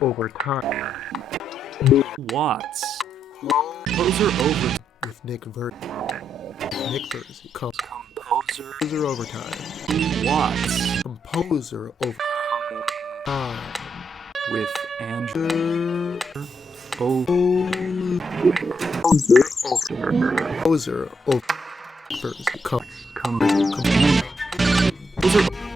Over time. Watts. Composer over With Nick Verzi. Composer overtime. Watts. Composer over time. With Andrew. Composer over Verzi. Composer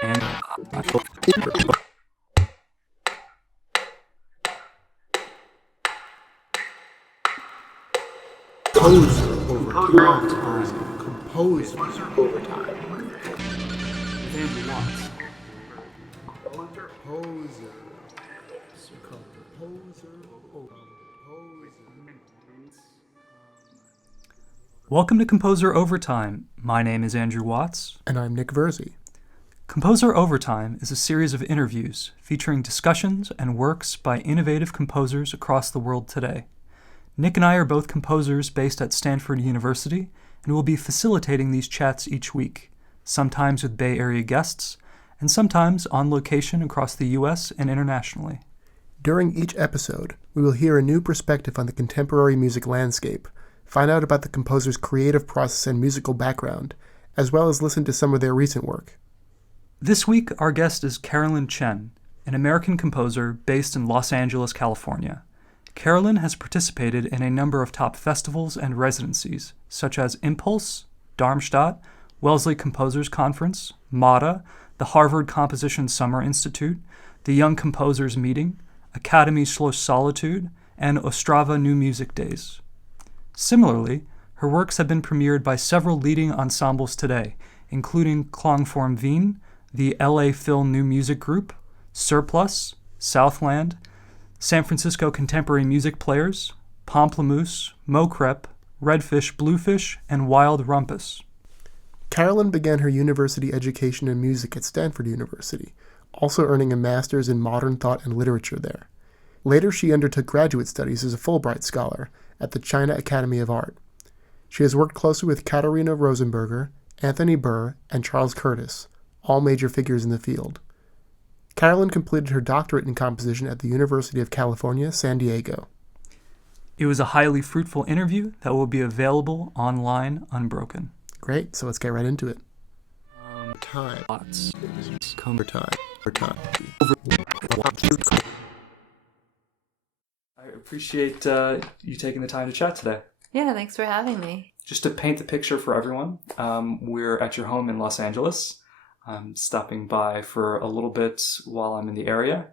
and Composer overtime. Composer overtime. with Andrew Watts. Composer. Welcome to Composer Overtime. My name is Andrew Watts. And I'm Nick Verzi. Composer Overtime is a series of interviews featuring discussions and works by innovative composers across the world today. Nick and I are both composers based at Stanford University and will be facilitating these chats each week, sometimes with Bay Area guests, and sometimes on location across the U.S. and internationally. During each episode, we will hear a new perspective on the contemporary music landscape, find out about the composer's creative process and musical background, as well as listen to some of their recent work. This week, our guest is Carolyn Chen, an American composer based in Los Angeles, California. Carolyn has participated in a number of top festivals and residencies, such as Impuls, Darmstadt, Wellesley Composer Conference, MATA, the Harvard Composition Summer Institute, the Young Composers Meeting, Academie Schloss Solitude, and Ostrava New Music Days. Similarly, her works have been premiered by several leading ensembles today, including Klangforum Wien, the LA Phil New Music Group, Surplus, Southland, San Francisco Contemporary Music Players, Pamplemousse, Mocrep, Redfish, Bluefish, and Wild Rumpus. Carolyn began her university education in music at Stanford University, also earning a master's in modern thought and literature there. Later, she undertook graduate studies as a Fulbright Scholar at the China Academy of Art. She has worked closely with Katharina Rosenberger, Anthony Burr, and Charles Curtis, all major figures in the field. Carolyn completed her doctorate in composition at the University of California, San Diego. It was a highly fruitful interview that will be available online unbroken. Great, so let's get right into it. Time. Watts. I appreciate you taking the time to chat today. Yeah, thanks for having me. Just to paint the picture for everyone, we're at your home in Los Angeles. I'm stopping by for a little bit while I'm in the area.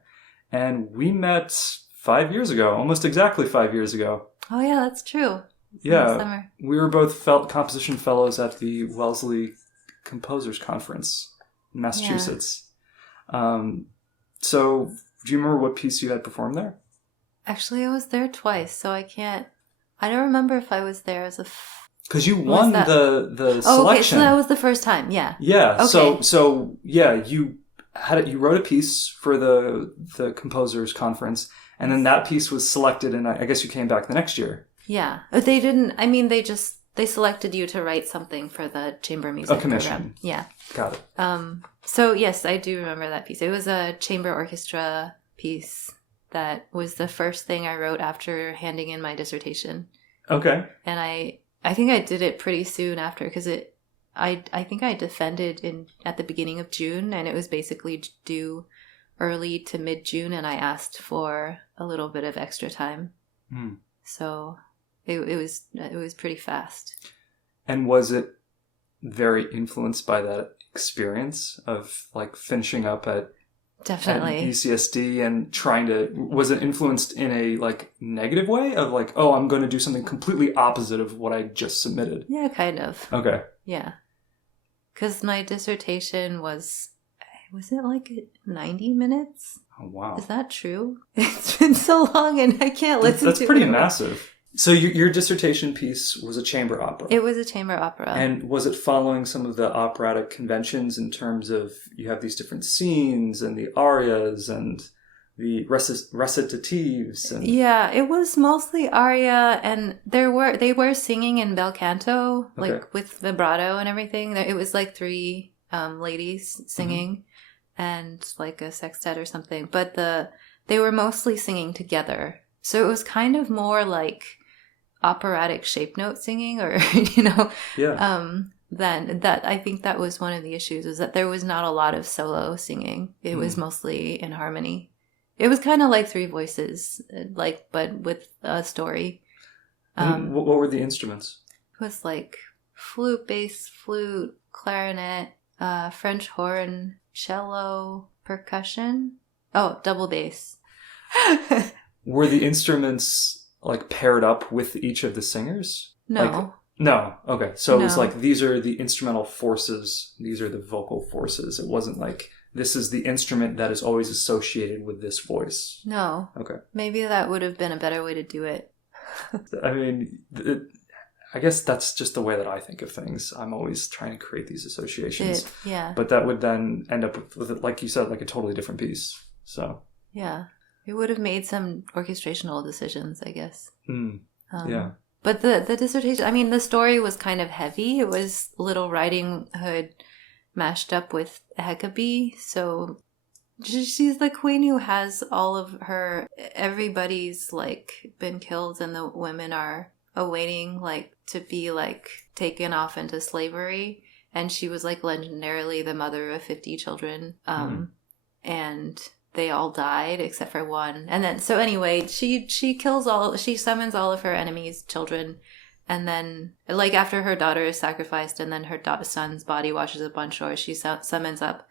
And we met 5 years ago, almost exactly 5 years ago. Oh, yeah, that's true. Yeah, Summer. we were both composition fellows at the Wellesley Composer Conference in Massachusetts. Yeah. So, do you remember what piece you had performed there? Actually, I was there twice, so I don't remember if I was there as a... Because you won the selection. Okay, so that was the first time, yeah. Yeah, okay. so you wrote a piece for the Composers Conference, and then that piece was selected, and I guess you came back the next year. Yeah, they didn't, they selected you to write something for the chamber music commission program. Yeah. Got it. So yes, I do remember that piece. It was a chamber orchestra piece that was the first thing I wrote after handing in my dissertation. Okay. And I think I did it pretty soon after because I think I defended at the beginning of June, and it was basically due early to mid-June, and I asked for a little bit of extra time. Mm. So it was pretty fast. And was it very influenced by that experience of like finishing up at UCSD and was it influenced in a like negative way of like, oh, I'm going to do something completely opposite of what I just submitted? Yeah, kind of. Okay. Yeah. Because my dissertation was it like 90 minutes? Oh, wow. Is that true? It's been so long and I can't listen to it. That's pretty massive. So your dissertation piece was a chamber opera. It was a chamber opera. And was it following some of the operatic conventions in terms of you have these different scenes and the arias and the recitatives? Yeah, it was mostly aria, and they were singing in bel canto, like with vibrato and everything. It was like three ladies singing. Mm-hmm. and like a sextet or something. But they were mostly singing together. So it was kind of more like operatic shape note singing, or, then that, I think that was one of the issues, is that there was not a lot of solo singing. It was mostly in harmony. It was kind of like Three Voices, but with a story. What were the instruments? It was like flute, bass, flute, clarinet, French horn, cello, percussion. Oh, double bass. Were the instruments like paired up with each of the singers? No. No. Okay. So it was No. like, these are the instrumental forces. These are the vocal forces. It wasn't like, this is the instrument that is always associated with this voice. No. Okay. Maybe that would have been a better way to do it. I mean, I guess that's just the way that I think of things. I'm always trying to create these associations. Yeah. But that would then end up with, like you said, like a totally different piece. So. Yeah. It would have made some orchestrational decisions, I guess. Yeah. But the dissertation, I mean, the story was kind of heavy. It was Little Riding Hood mashed up with Hecabe. So she's the queen who has all of everybody's like been killed, and the women are awaiting like to be like taken off into slavery. And she was like legendarily the mother of 50 children. And they all died except for one. And then, so anyway, she summons all of her enemies' children. And then, like, after her daughter is sacrificed and then her son's body washes up on shore, she summons up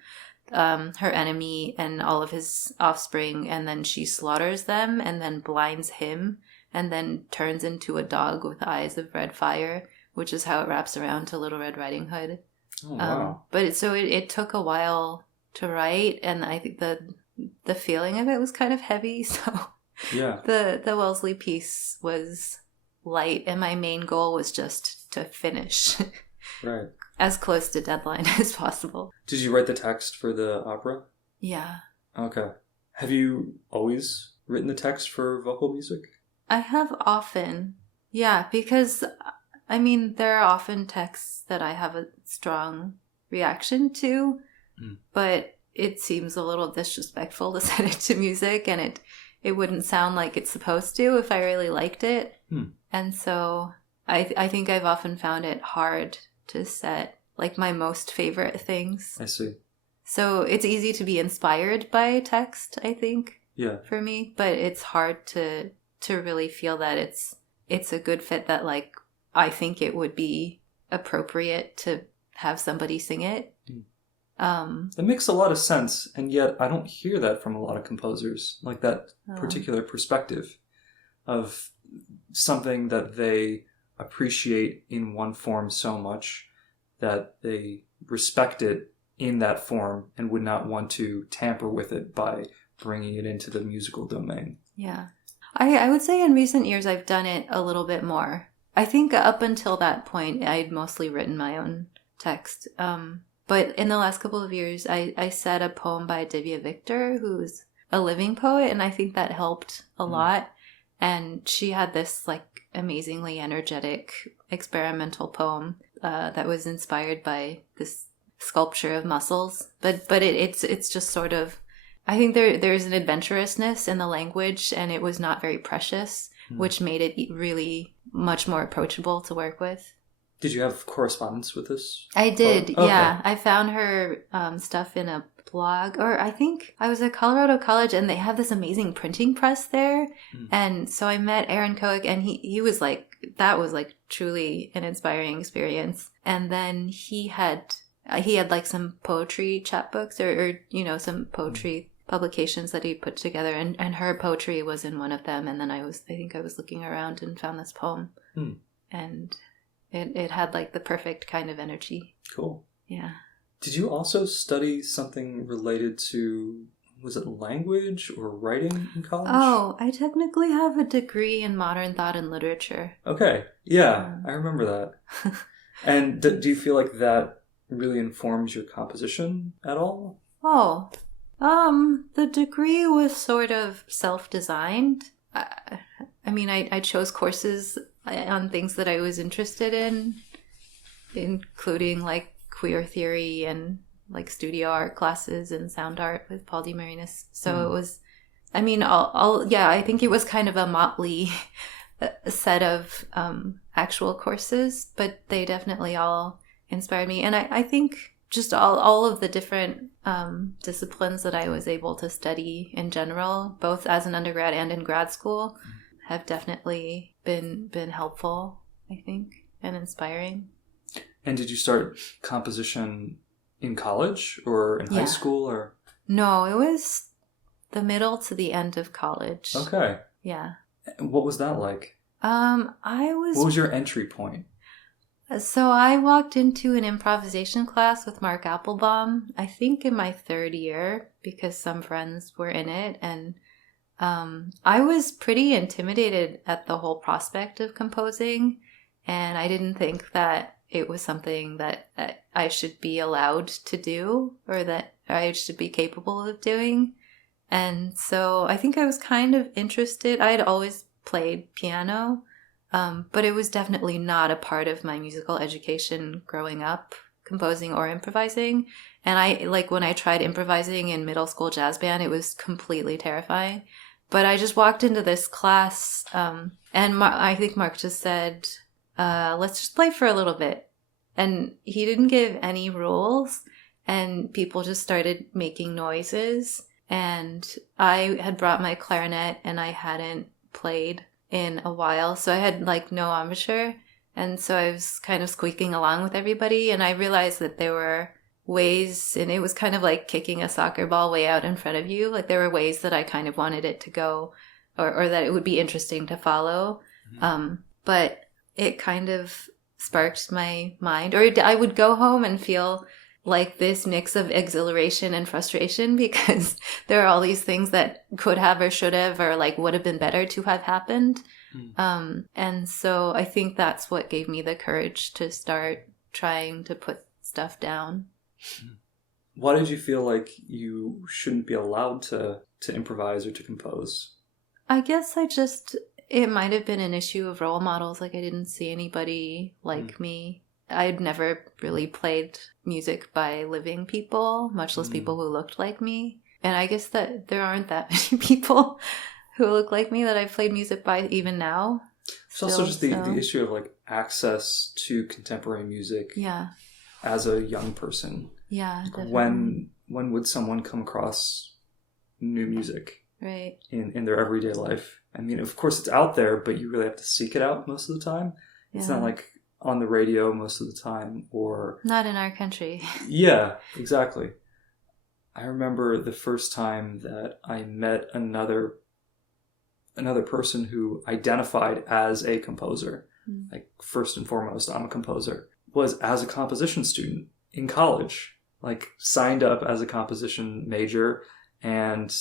her enemy and all of his offspring. And then she slaughters them and then blinds him and then turns into a dog with eyes of red fire, which is how it wraps around to Little Red Riding Hood. Oh, wow. But it took a while to write, and I think the feeling of it was kind of heavy, so yeah, the Wellesley piece was light, and my main goal was just to finish right, as close to deadline as possible. Did you write the text for the opera? Yeah. Okay. Have you always written the text for vocal music? I have often, yeah, because I mean there are often texts that I have a strong reaction to, but it seems a little disrespectful to set it to music, and it wouldn't sound like it's supposed to if I really liked it. And so I think I've often found it hard to set like my most favorite things. I see. So it's easy to be inspired by text, I think. Yeah. For me, but it's hard to really feel that it's a good fit, that like I think it would be appropriate to have somebody sing it. It makes a lot of sense, and yet I don't hear that from a lot of composers, like that particular perspective of something that they appreciate in one form so much that they respect it in that form and would not want to tamper with it by bringing it into the musical domain. Yeah. I would say in recent years I've done it a little bit more. I think up until that point I'd mostly written my own text. But in the last couple of years, I said a poem by Divya Victor, who's a living poet, and I think that helped a lot. And she had this like amazingly energetic experimental poem that was inspired by this sculpture of mussels. But it's just sort of, I think there's an adventurousness in the language, and it was not very precious, which made it really much more approachable to work with. Did you have correspondence with this? I did, okay. Yeah. I found her stuff in a blog, or I think I was at Colorado College, and they have this amazing printing press there. And so I met Aaron Koeck, and he was like, that was like truly an inspiring experience. And then he had like some poetry chapbooks or some poetry publications that he put together, and her poetry was in one of them. And then I think I was looking around and found this poem. And it had like the perfect kind of energy. Cool. Yeah. Did you also study something related to, was it language or writing in college? Oh, I technically have a degree in modern thought and literature. Okay. Yeah, I remember that. And do you feel like that really informs your composition at all? Oh, the degree was sort of self-designed. I mean, I chose courses on things that I was interested in, including like queer theory and like studio art classes and sound art with Paul D. Marinas. So it was, I mean, I think it was kind of a motley set of actual courses, but they definitely all inspired me. And I think just all of the different disciplines that I was able to study in general, both as an undergrad and in grad school, have definitely been helpful, I think, and inspiring. And did you start composition in college or in high school, or? No, it was the middle to the end of college. Okay. Yeah. What was that like? What was your entry point? So I walked into an improvisation class with Mark Applebaum, I think in my third year, because some friends were in it. And I was pretty intimidated at the whole prospect of composing. And I didn't think that it was something that I should be allowed to do or that I should be capable of doing. And so I think I was kind of interested. I had always played piano, but it was definitely not a part of my musical education growing up, composing or improvising. And when I tried improvising in middle school jazz band, it was completely terrifying. But I just walked into this class, and I think Mark just said, let's just play for a little bit. And he didn't give any rules, and people just started making noises. And I had brought my clarinet, and I hadn't played in a while, so I had no embouchure, and so I was kind of squeaking along with everybody. And I realized that there were ways, and it was kind of like kicking a soccer ball way out in front of you. There were ways that I kind of wanted it to go, or that it would be interesting to follow. But it kind of sparked my mind, or I would go home and feel like this mix of exhilaration and frustration, because there are all these things that could have or should have or would have been better to have happened. And so I think that's what gave me the courage to start trying to put stuff down. Why did you feel like you shouldn't be allowed to improvise or to compose? I guess it might have been an issue of role models. I didn't see anybody like me. I'd never really played music by living people, much less people who looked like me. And I guess that there aren't that many people who look like me that I've played music by even now. It's also just the issue of access to contemporary music as a young person. Yeah, definitely. When would someone come across new music right in their everyday life? I mean, of course it's out there, but you really have to seek it out most of the time. It's not on the radio most of the time, or not in our country. Yeah, exactly. I remember the first time that I met another person who identified as a composer. First and foremost, I'm a composer. Was as a composition student in college. Signed up as a composition major, and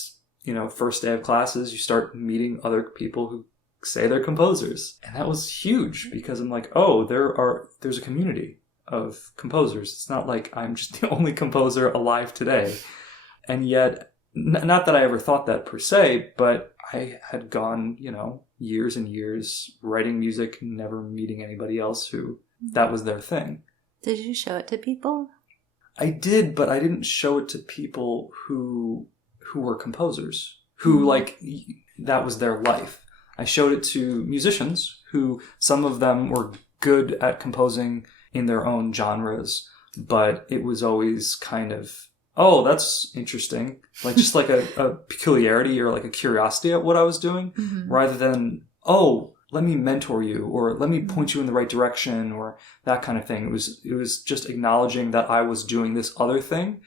first day of classes, you start meeting other people who say they're composers. And that was huge, because I'm there's a community of composers. It's not like I'm just the only composer alive today. And yet, not that I ever thought that per se, but I had gone, years and years writing music, never meeting anybody else who that was their thing. Did you show it to people? I did, but I didn't show it to people who were composers, who that was their life. I showed it to musicians who, some of them were good at composing in their own genres, but it was always kind of, oh, that's interesting. Just a peculiarity or a curiosity at what I was doing, rather than, oh, let me mentor you, or let me point you in the right direction, or that kind of thing. It was just acknowledging that I was doing this other thing,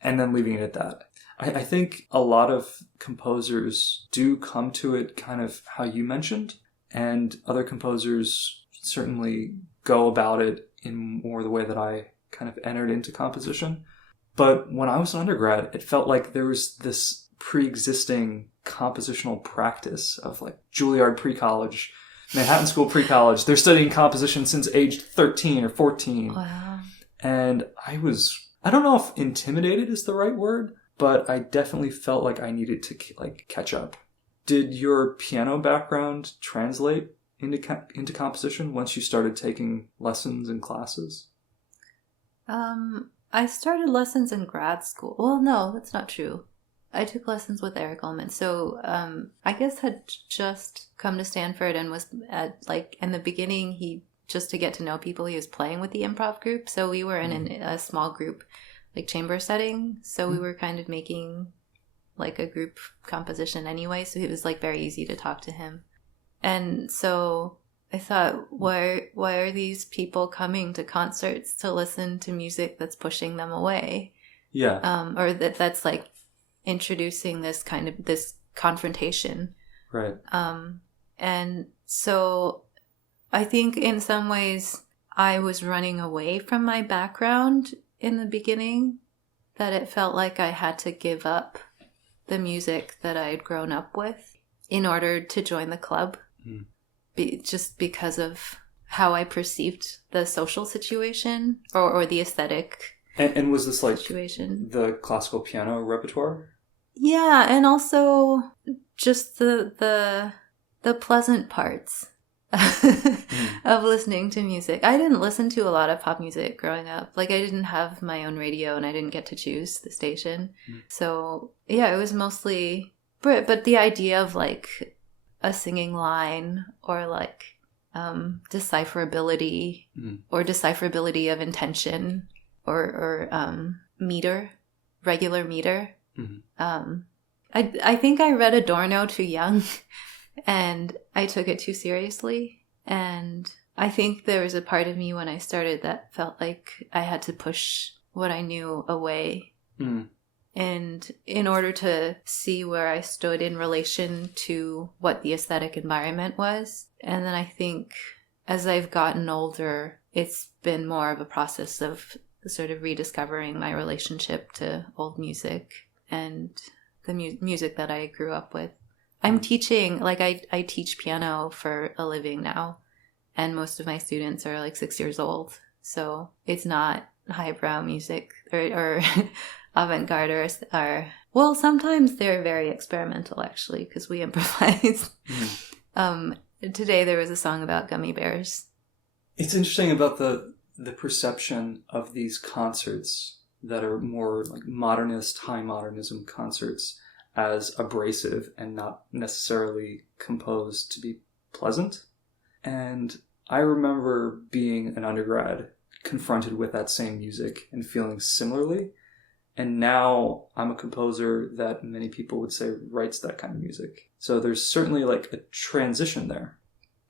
and then leaving it at that. I think a lot of composers do come to it kind of how you mentioned, and other composers certainly go about it in more the way that I kind of entered into composition. But when I was an undergrad, it felt like there was this pre-existing compositional practice of Juilliard pre-college, Manhattan School pre-college. They're studying composition since age 13 or 14. Wow. And I don't know if intimidated is the right word, but I definitely felt like I needed to catch up. Did your piano background translate into composition once you started taking lessons and classes? I started lessons in grad school. Well, no, that's not true. I took lessons with Eric Ullman. So I guess had just come to Stanford and was at, like, in the beginning, just to get to know people, he was playing with the improv group. So we were in a small group, like chamber setting. So we were kind of making like a group composition anyway. So it was like very easy to talk to him. And so I thought, why are these people coming to concerts to listen to music that's pushing them away? Yeah. Or that's like introducing this confrontation. Right. And so I think in some ways I was running away from my background in the beginning, that it felt like I had to give up the music that I had grown up with in order to join the club. Just because of how I perceived the social situation or the aesthetic. And was this like situation. The classical piano repertoire? Yeah, and also just the pleasant parts of listening to music. I didn't listen to a lot of pop music growing up. Like, I didn't have my own radio and I didn't get to choose the station. So yeah, it was mostly Brit. But the idea of like a singing line or like decipherability or decipherability of intention or meter, regular meter. I think I read Adorno too young and I took it too seriously. And I think there was a part of me when I started that felt like I had to push what I knew away. And in order to see where I stood in relation to what the aesthetic environment was. And then I think as I've gotten older, it's been more of a process of sort of rediscovering my relationship to old music and the music that I grew up with. I'm teaching, like I teach piano for a living now. And most of my students are like 6 years old. So it's not highbrow music or avant-garde or well, sometimes they're very experimental actually because we improvise. Today there was a song about gummy bears. It's interesting about the perception of these concerts that are more like modernist, high modernism concerts as abrasive and not necessarily composed to be pleasant. And I remember being an undergrad confronted with that same music and feeling similarly. And now I'm a composer that many people would say writes that kind of music. So there's certainly like a transition there.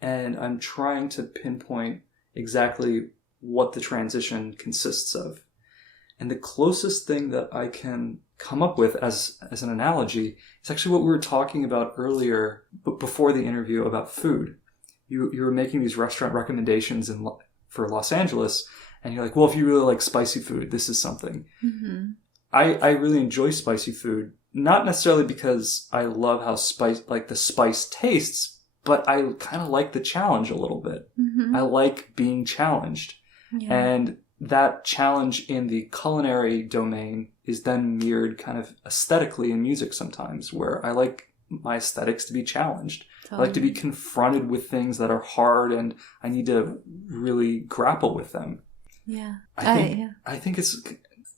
And I'm trying to pinpoint exactly what the transition consists of. And the closest thing that I can come up with as an analogy is actually what we were talking about earlier, but before the interview about food. You were making these restaurant recommendations for Los Angeles, and you're like, well, if you really like spicy food, this is something. I really enjoy spicy food, not necessarily because I love how the spice tastes, but I kind of like the challenge a little bit. I like being challenged. Yeah. And that challenge in the culinary domain is then mirrored kind of aesthetically in music sometimes, where I like my aesthetics to be challenged. Totally. I like to be confronted with things that are hard and I need to really grapple with them. Yeah. I think it's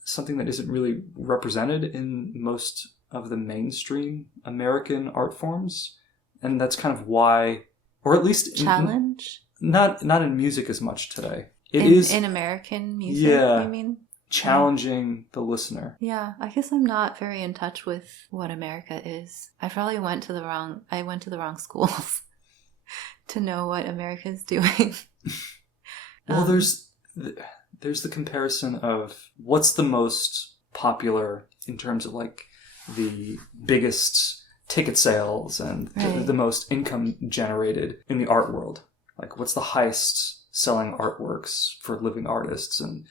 something that isn't really represented in most of the mainstream American art forms. And that's kind of why, or at least challenge? Not in music as much today. It is in American music, you mean? Challenging the listener. Yeah, I guess I'm not very in touch with what America is. I probably went to the wrong schools to know what America's doing. Well, there's the comparison of what's the most popular in terms of like the biggest ticket sales and the most income generated in the art world. Like what's the highest selling artworks for living artists and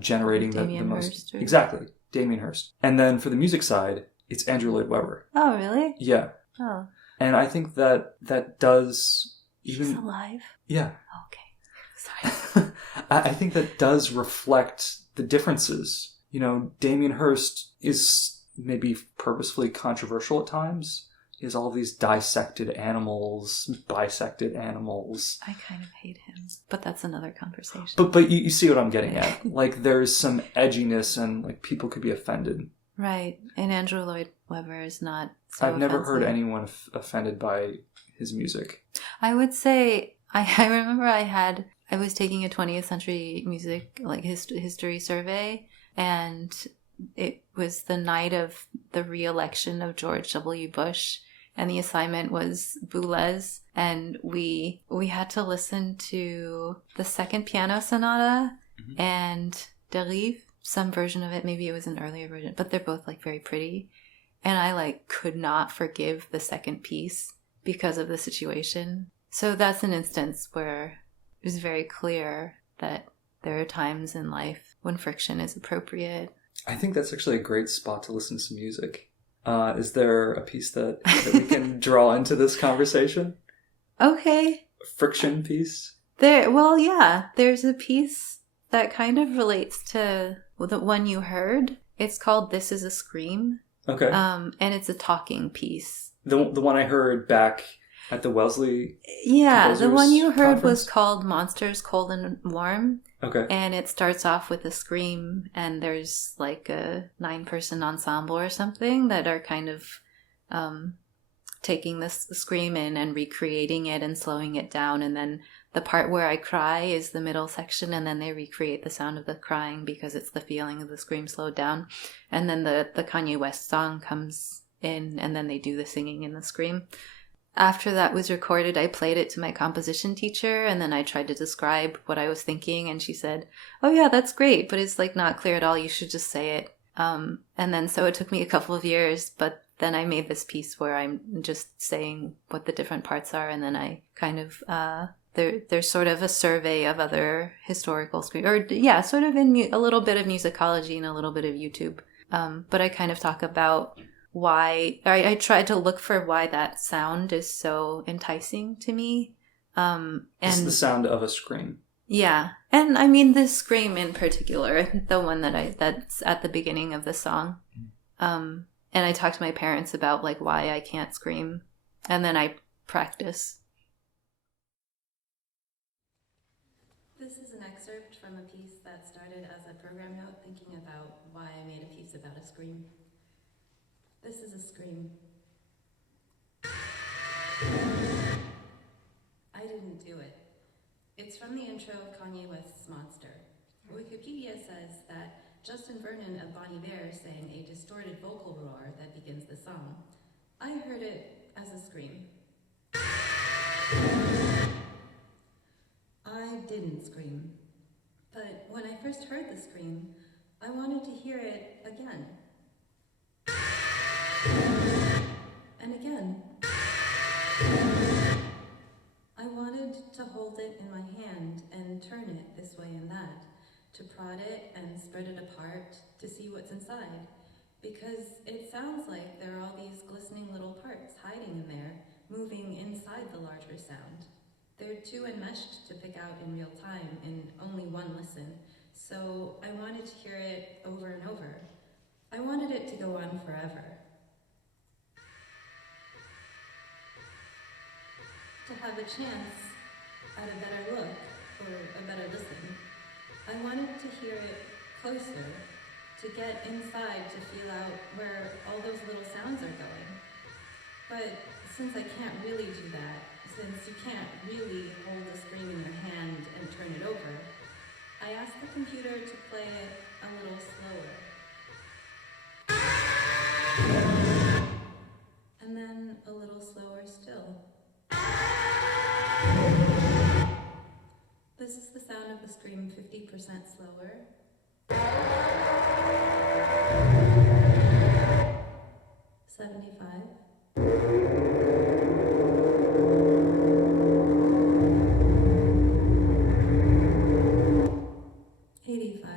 generating the most... Exactly, Damien Hirst. And then for the music side, it's Andrew Lloyd Webber. Oh, really? Yeah. Oh. And I think that does... He's alive? Yeah. Okay. Sorry. I think that does reflect the differences. You know, Damien Hirst is maybe purposefully controversial at times. He has all these dissected animals, bisected animals. I kind of hate him, but that's another conversation. But you see what I'm getting at. Like, there's some edginess and, like, people could be offended. Right. And Andrew Lloyd Webber is not so I've never heard offensive. anyone offended by his music. I would say, I remember I was taking a 20th century music, like, history survey, and it was the night of the re-election of George W. Bush, and the assignment was Boulez, and we had to listen to the Second Piano Sonata and Derive, some version of it. Maybe it was an earlier version, but they're both, like, very pretty. And I, like, could not forgive the second piece because of the situation. So that's an instance where it was very clear that there are times in life when friction is appropriate. I think that's actually a great spot to listen to some music. Is there a piece that we can draw into this conversation? Okay. Friction piece? There's a piece that kind of relates to the one you heard. It's called This Is a Scream. Okay. And it's a talking piece. The one I heard back at the Wellesley Composer the one you heard Conference? Was called Monsters Cold and Warm. Okay. And it starts off with a scream, and there's like a 9-person ensemble or something that are kind of taking this scream in and recreating it and slowing it down. And then the part where I cry is the middle section, and then they recreate the sound of the crying because it's the feeling of the scream slowed down. And then the Kanye West song comes in, and then they do the singing and the scream. After that was recorded, I played it to my composition teacher, and then I tried to describe what I was thinking, and she said, "Oh yeah, that's great, but it's like not clear at all. You should just say it." And then so it took me a couple of years, but then I made this piece where I'm just saying what the different parts are, and then I kind of there's sort of a survey of other historical sort of in a little bit of musicology and a little bit of YouTube. But I kind of talk about why I tried to look for why that sound is so enticing to me. And it's the sound of a scream. Yeah. And I mean this scream in particular, the one that's at the beginning of the song. And I talked to my parents about like why I can't scream, and then I practice. This is an excerpt from a piece that started as a program note thinking about why I made a piece about a scream. This is a scream. I didn't do it. It's from the intro of Kanye West's Monster. Wikipedia says that Justin Vernon of Bon Iver sang a distorted vocal roar that begins the song. I heard it as a scream. I didn't scream. But when I first heard the scream, I wanted to hear it again. And again. I wanted to hold it in my hand and turn it this way and that, to prod it and spread it apart to see what's inside, because it sounds like there are all these glistening little parts hiding in there, moving inside the larger sound. They're too enmeshed to pick out in real time in only one listen, so I wanted to hear it over and over. I wanted it to go on forever. To have a chance at a better look or a better listen, I wanted to hear it closer, to get inside to feel out where all those little sounds are going. But since I can't really do that, since you can't really hold the scream in your hand and turn it over, I asked the computer to play it a little slower. And then a little slower still. This is the sound of the scream 50% slower. 75. 85.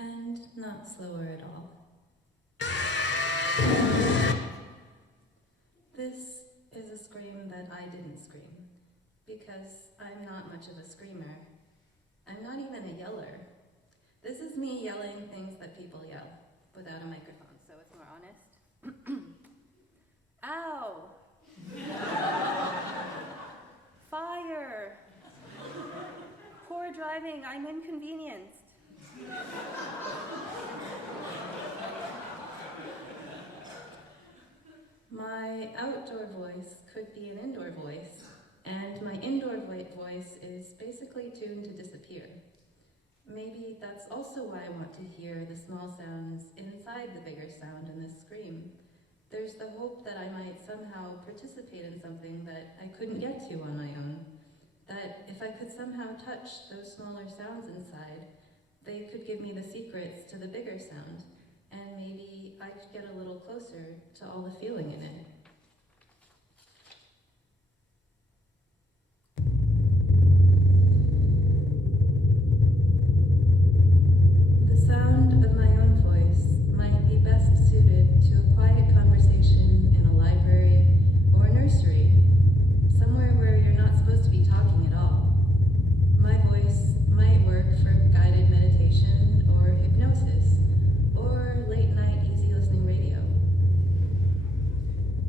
And not slower at all. This is a scream that I didn't because I'm not much of a screamer. I'm not even a yeller. This is me yelling things that people yell without a microphone, so it's more honest. Ow! Fire! Poor driving, I'm inconvenienced. My outdoor voice could be an indoor voice, and my indoor voice is basically tuned to disappear. Maybe that's also why I want to hear the small sounds inside the bigger sound in this scream. There's the hope that I might somehow participate in something that I couldn't get to on my own. That if I could somehow touch those smaller sounds inside, they could give me the secrets to the bigger sound, and maybe I could get a little closer to all the feeling in it. The sound of my own voice might be best suited to a quiet conversation in a library or a nursery, somewhere where you're not supposed to be talking at all. My voice might work for guided meditation or hypnosis, or late-night easy listening radio.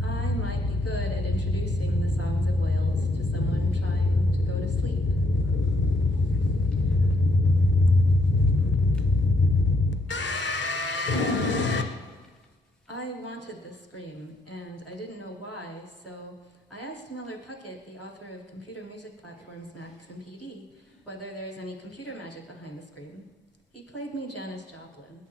I might be good at introducing the songs of Wales to someone trying to go to sleep. I wanted this scream, and I didn't know why, so I asked Miller Puckett, the author of computer music platforms Max and PD, whether there's any computer magic behind the scream. He played me Janis Joplin.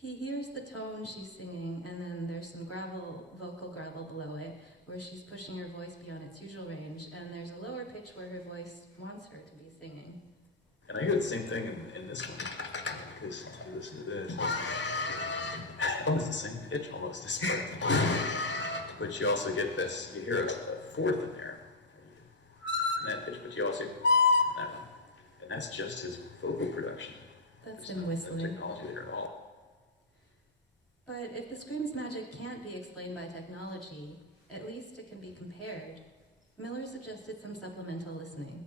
He hears the tone she's singing, and then there's some vocal gravel below it, where she's pushing her voice beyond its usual range, and there's a lower pitch where her voice wants her to be singing. And I hear the same thing in this one, because you listen to this, almost the same pitch, almost this part. But you also get this, you hear a fourth in there, in that pitch, but you also, that one. And that's just his vocal production. That's There's him whistling. no technology there at all. But if the scream's magic can't be explained by technology, at least it can be compared. Miller suggested some supplemental listening.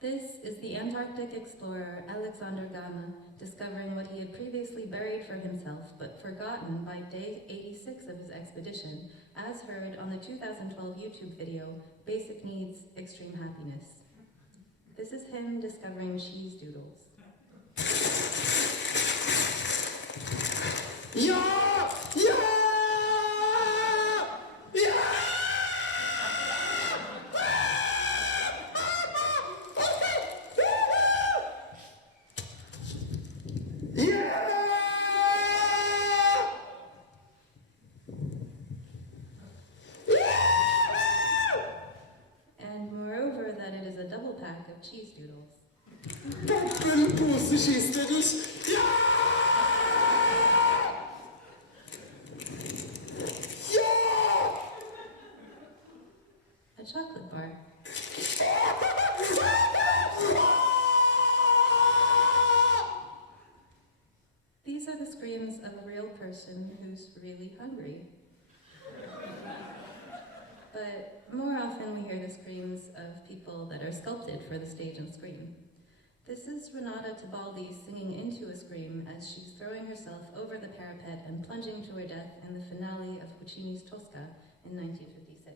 This is the Antarctic explorer Alexander Gama discovering what he had previously buried for himself but forgotten by day 86 of his expedition, as heard on the 2012 YouTube video, Basic Needs, Extreme Happiness. This is him discovering cheese doodles. Ja! Ja! Ja! And moreover, that it is a double pack of cheese doodles. Pamplemousse, schießt du dich? Ja! A chocolate bar. These are the screams of a real person who's really hungry. But more often we hear the screams of people that are sculpted for the stage and screen. This is Renata Tebaldi singing into a scream as she's throwing herself over the parapet and plunging to her death in the finale of Puccini's Tosca in 1956.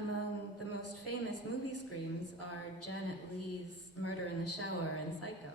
Among the most famous movie screams are Janet Leigh's Murder in the Shower and Psycho.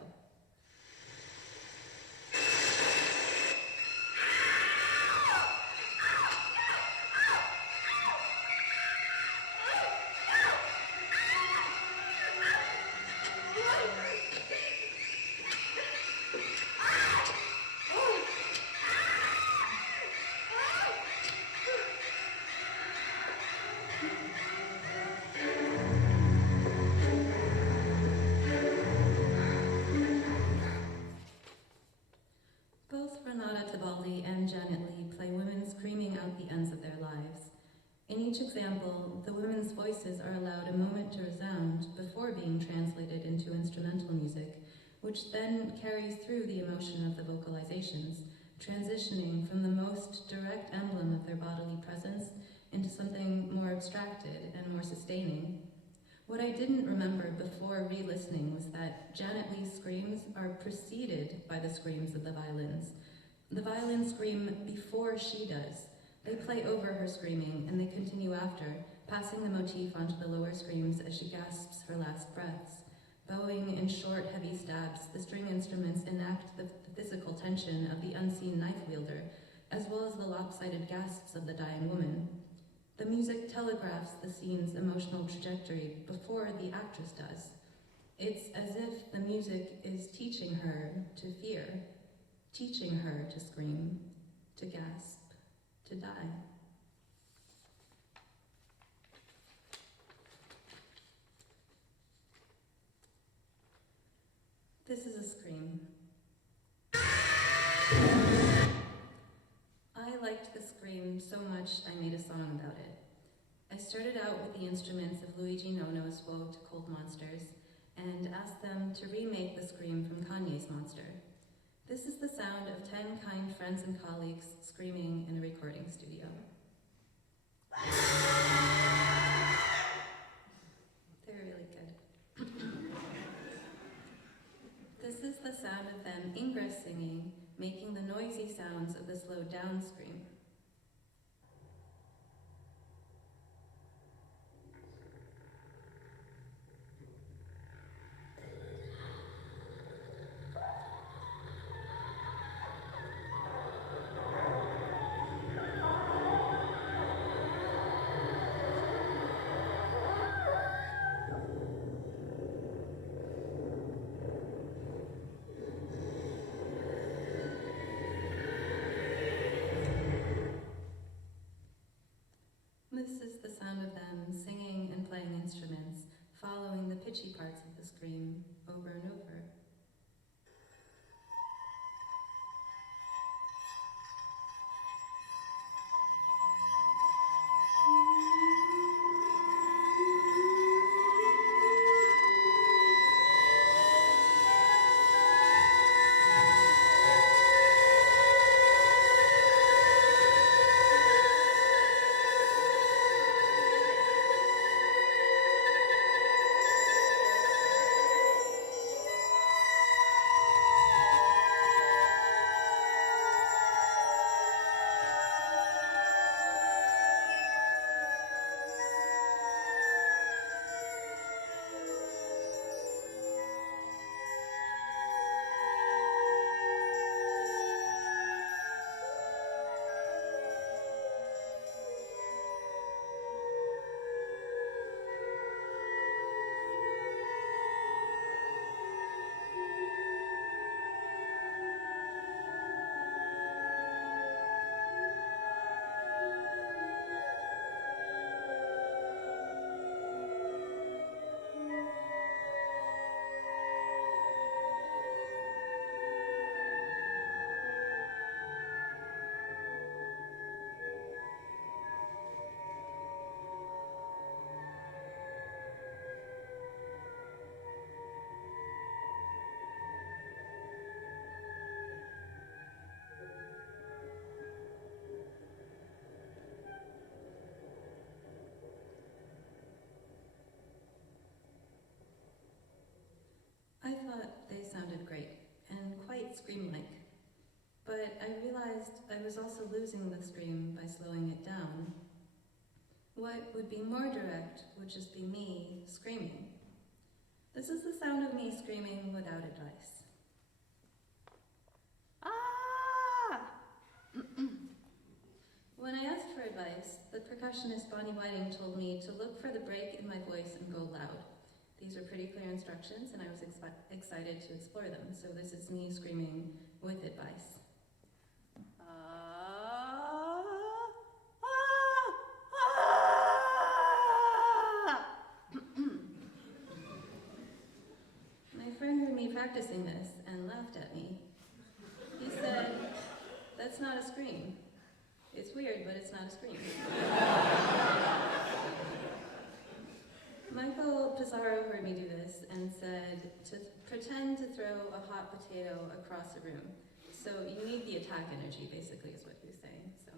each example, the women's voices are allowed a moment to resound before being translated into instrumental music, which then carries through the emotion of the vocalizations, transitioning from the most direct emblem of their bodily presence into something more abstracted and more sustaining. What I didn't remember before re-listening was that Janet Leigh's screams are preceded by the screams of the violins. The violins scream before she does. They play over her screaming, and they continue after, passing the motif onto the lower screams as she gasps her last breaths. Bowing in short, heavy stabs, the string instruments enact the physical tension of the unseen knife wielder, as well as the lopsided gasps of the dying woman. The music telegraphs the scene's emotional trajectory before the actress does. It's as if the music is teaching her to fear, teaching her to scream, to gasp, to die. This is a scream. I liked the scream so much I made a song about it. I started out with the instruments of Luigi Nono's Woe to Cold Monsters and asked them to remake the scream from Kanye's Monster. This is the sound of 10 kind friends and colleagues screaming in a recording studio. They're really good. This is the sound of them ingress singing, making the noisy sounds of the slowed down scream. This is the sound of them singing and playing instruments, following the pitchy parts of the scream over and over. I thought they sounded great, and quite scream-like. But I realized I was also losing the scream by slowing it down. What would be more direct would just be me screaming. This is the sound of me screaming without advice. Ah! When I asked for advice, the percussionist Bonnie Whiting told me to look for the break in my voice and go loud. These are pretty clear instructions, and I was excited to explore them. So this is me screaming with advice. My friend heard me practicing this and laughed at me. He said, "That's not a scream. It's weird, but it's not a scream." Lazaro heard me do this and said to pretend to throw a hot potato across a room. So you need the attack energy, basically, is what he was saying. So.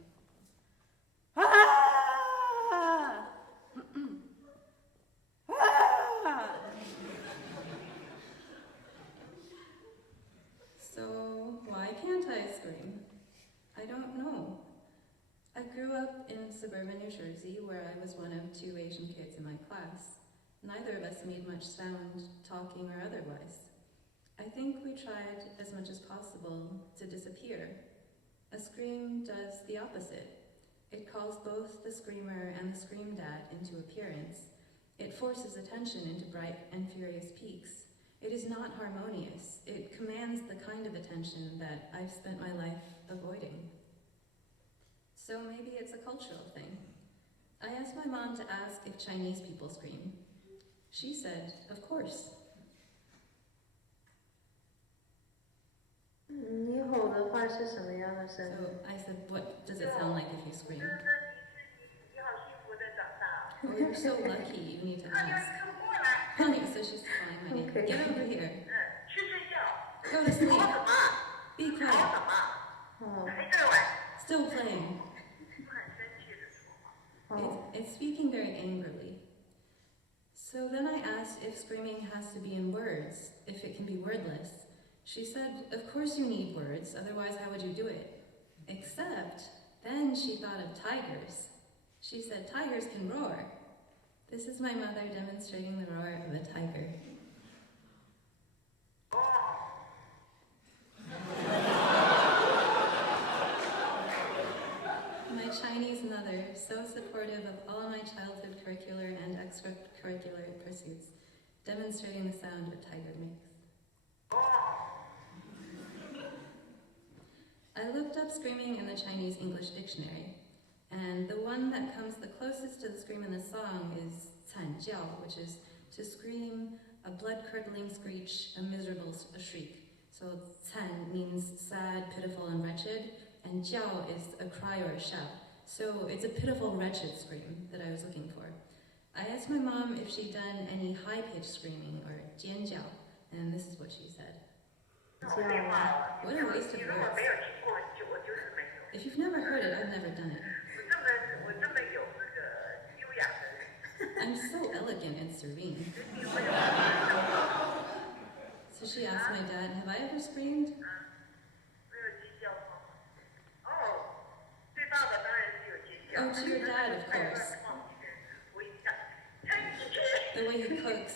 So why can't I scream? I don't know. I grew up in suburban New Jersey, where I was one of 2 Asian kids in my class. Neither of us made much sound, talking or otherwise. I think we tried as much as possible to disappear. A scream does the opposite. It calls both the screamer and the scream dad into appearance. It forces attention into bright and furious peaks. It is not harmonious. It commands the kind of attention that I've spent my life avoiding. So maybe it's a cultural thing. I asked my mom to ask if Chinese people scream. She said, of course. 你吼的话是什么样的声音？ So I said, what does it sound like if you scream? Oh, you're so lucky, you need to ask. Honey, so she's calling my name. Okay. Get over here. Go to sleep. Be quiet. Oh. Still playing. It's speaking very angrily. So then I asked if screaming has to be in words, if it can be wordless. She said, of course you need words, otherwise how would you do it? Except, then she thought of tigers. She said, tigers can roar. This is my mother demonstrating the roar of a tiger. My Chinese mother, so supportive of all my childhood curricular and extracurricular pursuits, demonstrating the sound a tiger makes. I looked up screaming in the Chinese English dictionary, and the one that comes the closest to the scream in the song is 惨叫, which is to scream, a blood-curdling screech, a miserable shriek. So 惨 means sad, pitiful, and wretched, and 叫 is a cry or a shout. So it's a pitiful, wretched scream that I was looking for. I asked my mom if she'd done any high-pitched screaming, or 尖叫, and this is what she said. What a waste of words. If you've never heard it, I've never done it. I'm so elegant and serene. So she asked my dad, have I ever screamed? Oh, to your dad, of course. The way he cooks.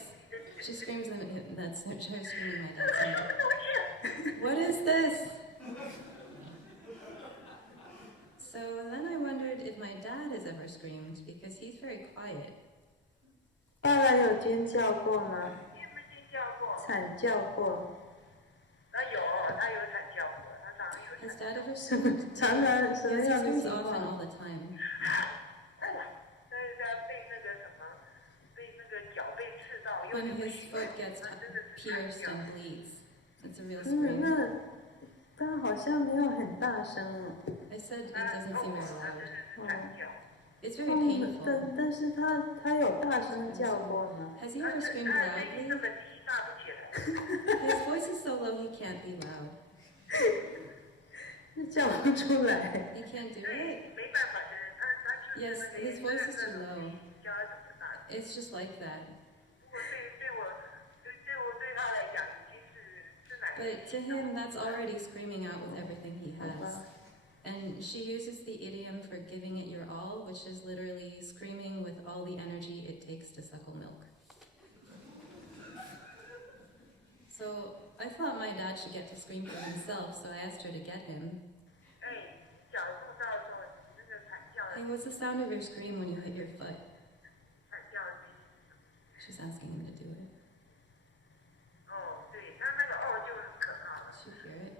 She screams and that's her screaming my dad's name. What is this? So then I wondered if my dad has ever screamed, because he's very quiet. 爸爸有尖叫过吗？惨叫过。Has dad ever screamed? 常常什么 Yes, he 样的 screams 情 often 况？ all the time. When his foot gets pierced and bleeds. It's a real scream. 那他好像没有很大声。 I said it doesn't seem very loud. 哦。 It's very painful. 但是他有大声叫过吗？ Has he ever screamed loudly? His voice is so low he can't be loud. 叫不出来。 He can't do it? Yes, his voice is too low. It's just like that. But to him, that's already screaming out with everything he has. And she uses the idiom for giving it your all, which is literally screaming with all the energy it takes to suckle milk. So I thought my dad should get to scream for himself, so I asked her to get him. Hey, what's the sound of your scream when you hit your foot? She's asking him to do it. Did you hear it?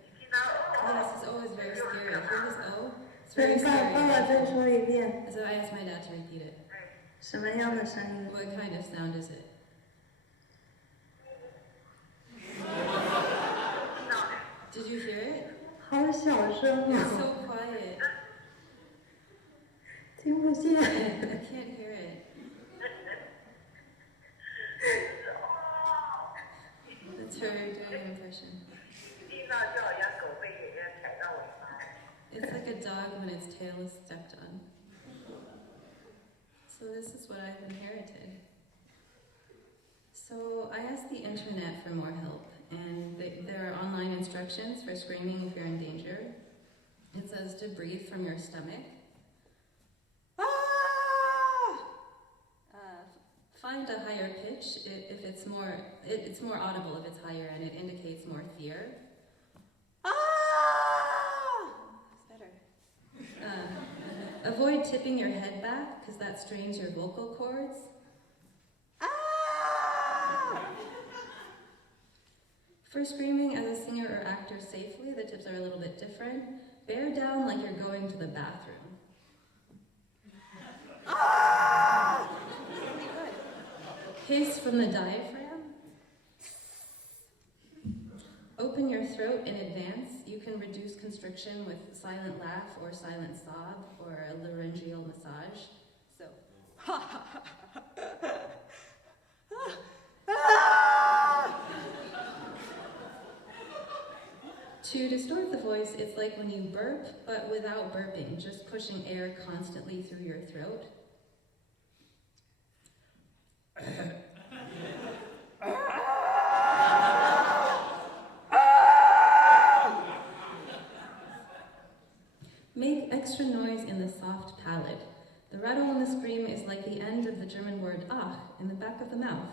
Yes, it's always very scary. Hear this O? It's very 爸爸再 scary. 说一遍， So I asked my dad to repeat it. 什么样的声音？ What kind of sound is it? Did you hear it? 好小声 It's 哦， so quiet. 听不见。 I can't hear it. dog when its tail is stepped on. So this is what I've inherited. So I asked the internet for more help, and there are online instructions for screaming if you're in danger. It says to breathe from your stomach. Find a higher pitch if it's more audible if it's higher, and it indicates more fear. It's better. Avoid tipping your head back because that strains your vocal cords. For screaming as a singer or actor safely, the tips are a little bit different. Bear down like you're going to the bathroom. Hiss from the diaphragm. Open your throat in advance. You can reduce constriction with silent laugh or silent sob or a laryngeal massage. So, to distort the voice, it's like when you burp, but without burping, just pushing air constantly through your throat. Make extra noise in the soft palate. The rattle in the scream is like the end of the German word ach in the back of the mouth.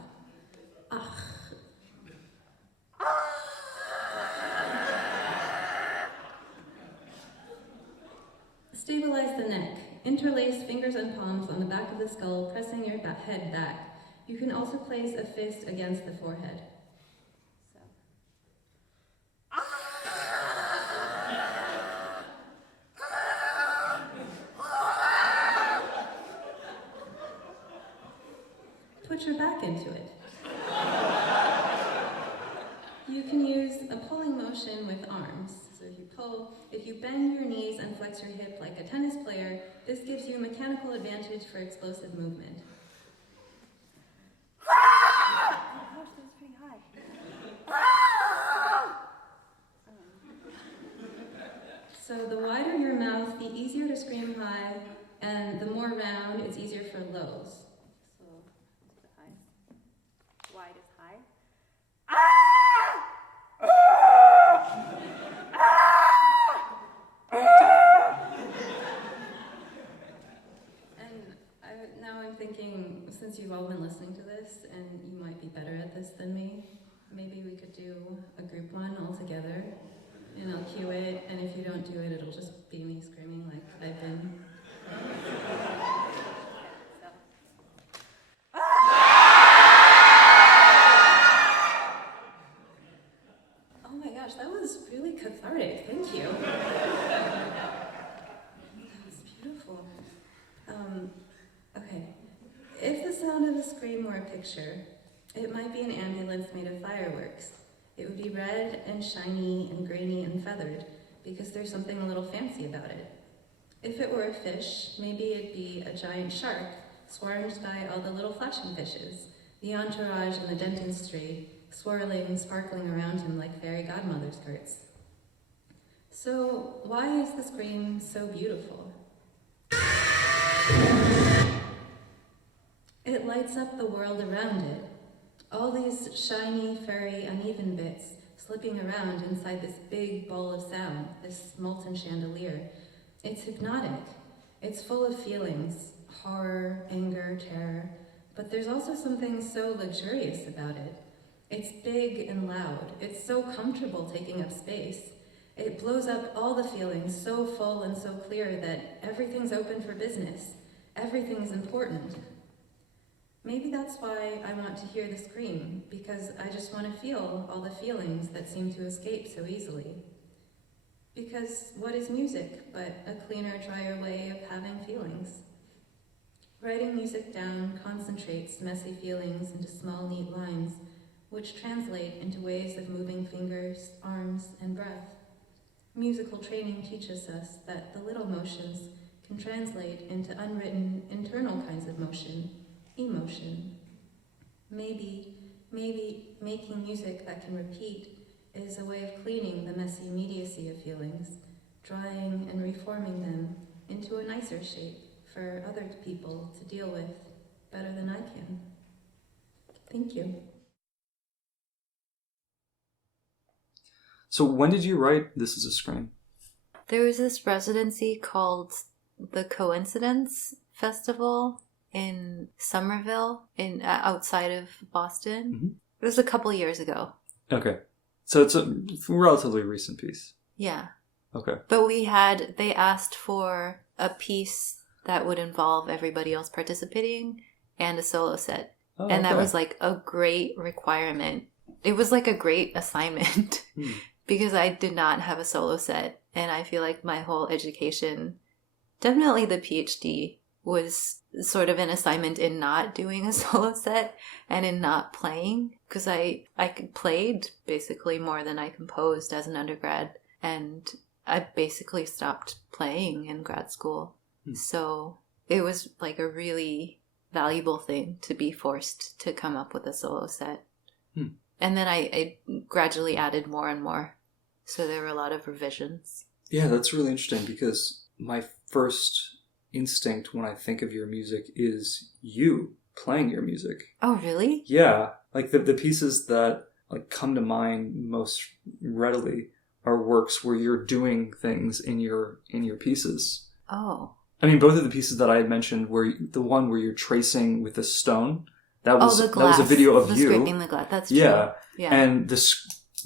Ach. Stabilize the neck. Interlace fingers and palms on the back of the skull, pressing your head back. You can also place a fist against the forehead. So. Put your back into it. You can use a pulling motion with arms. So if you bend your knees and flex your hip like a tennis player, this gives you a mechanical advantage for explosive movement. So the wider your mouth, the easier to scream high, and the more round, it's easier for lows. So, the high. Wide is high. Now I'm thinking, since you've all been listening to this, and you might be better at this than me, maybe we could do a group one all together, and I'll cue it, and if you don't do it, it'll just be me screaming like I've been. Oh my gosh, that was really cathartic, thank you. That was beautiful. Okay, if the sound of a scream were a picture, it might be an ambulance made of fireworks. It would be red and shiny and grainy and feathered because there's something a little fancy about it. If it were a fish, maybe it'd be a giant shark swarmed by all the little flashing fishes, the entourage in the dentistry, swirling, sparkling around him like fairy godmother skirts. So why is the scream so beautiful? It lights up the world around it. All these shiny, furry, uneven bits slipping around inside this big ball of sound, this molten chandelier. It's hypnotic. It's full of feelings, horror, anger, terror, but there's also something so luxurious about it. It's big and loud. It's so comfortable taking up space. It blows up all the feelings so full and so clear that everything's open for business. Everything is important. Maybe that's why I want to hear the scream, because I just want to feel all the feelings that seem to escape so easily. Because what is music but a cleaner, drier way of having feelings? Writing music down concentrates messy feelings into small, neat lines, which translate into ways of moving fingers, arms, and breath. Musical training teaches us that the little motions can translate into unwritten, internal kinds of motion, emotion. Maybe making music that can repeat is a way of cleaning the messy immediacy of feelings, drying and reforming them into a nicer shape for other people to deal with better than I can. Thank you. So when did you write This Is a Scream? There was this residency called the Coincidence Festival in Somerville, outside of Boston. Mm-hmm. It was a couple years ago. Okay. So it's a relatively recent piece. Yeah. Okay. But they asked for a piece that would involve everybody else participating and a solo set. Oh, and that okay. was like a great requirement. It was like a great assignment because I did not have a solo set. And I feel like my whole education, definitely the PhD, was sort of an assignment in not doing a solo set and in not playing, because I played basically more than I composed as an undergrad, and I basically stopped playing in grad school. So it was like a really valuable thing to be forced to come up with a solo set. And then I gradually added more and more, so there were a lot of revisions. Yeah, that's really interesting, because my first instinct when I think of your music is you playing your music. Oh, really? Yeah. Like the pieces that like come to mind most readily are works where you're doing things in your pieces. Oh. I mean, both of the pieces that I had mentioned were the one where you're tracing with a stone. That was the glass. That was a video of you scraping the glass. That's true. Yeah. Yeah. And the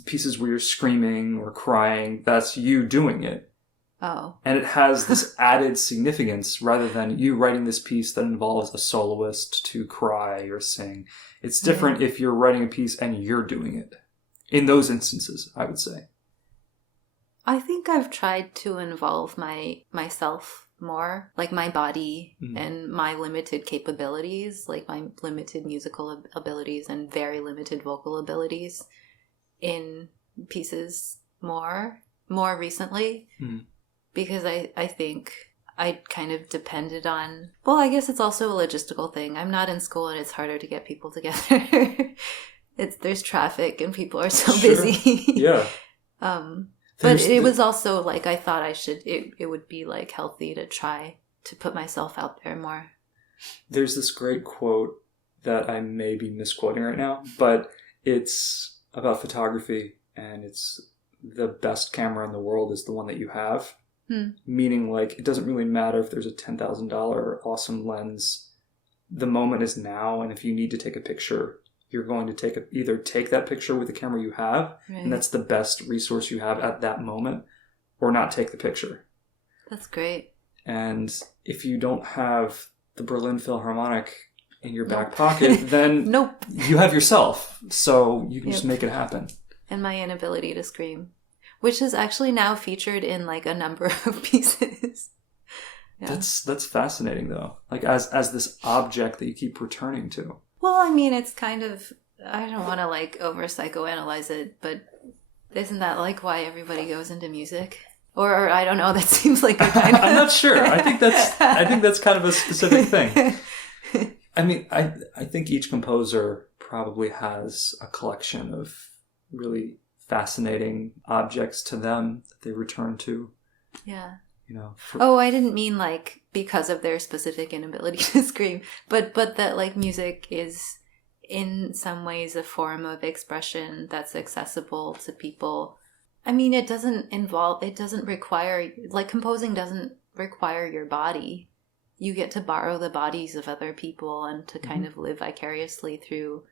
pieces where you're screaming or crying, that's you doing it. Oh. And it has this added significance rather than you writing this piece that involves a soloist to cry or sing. It's different if you're writing a piece and you're doing it. In those instances, I would say. I think I've tried to involve myself more, like my body and my limited capabilities, like my limited musical abilities and very limited vocal abilities in pieces more recently. Because I think I kind of depended on, well, I guess it's also a logistical thing. I'm not in school and it's harder to get people together. There's traffic and people are so busy. Yeah. But it was also like I thought it would be like healthy to try to put myself out there more. There's this great quote that I may be misquoting right now, but it's about photography, and it's the best camera in the world is the one that you have. Meaning, like, it doesn't really matter if there's a $10,000 awesome lens. The moment is now, and if you need to take a picture, you're going to either take that picture with the camera you have, and that's the best resource you have at that moment, or not take the picture. That's great. And if you don't have the Berlin Philharmonic in your back pocket, then you have yourself, so you can just make it happen. And my inability to scream, which is actually now featured in like a number of pieces. Yeah. That's fascinating, though. Like as this object that you keep returning to. Well, I mean, it's kind of, I don't want to like over psychoanalyze it, but isn't that like why everybody goes into music? Or I don't know. That seems like a kind of. I'm not sure. I think that's kind of a specific thing. I mean, I think each composer probably has a collection of really fascinating objects to them that they return to. Yeah. You know. I didn't mean like because of their specific inability to scream, but that like music is in some ways a form of expression that's accessible to people. I mean, it doesn't require, like, composing doesn't require your body. You get to borrow the bodies of other people and to kind of live vicariously through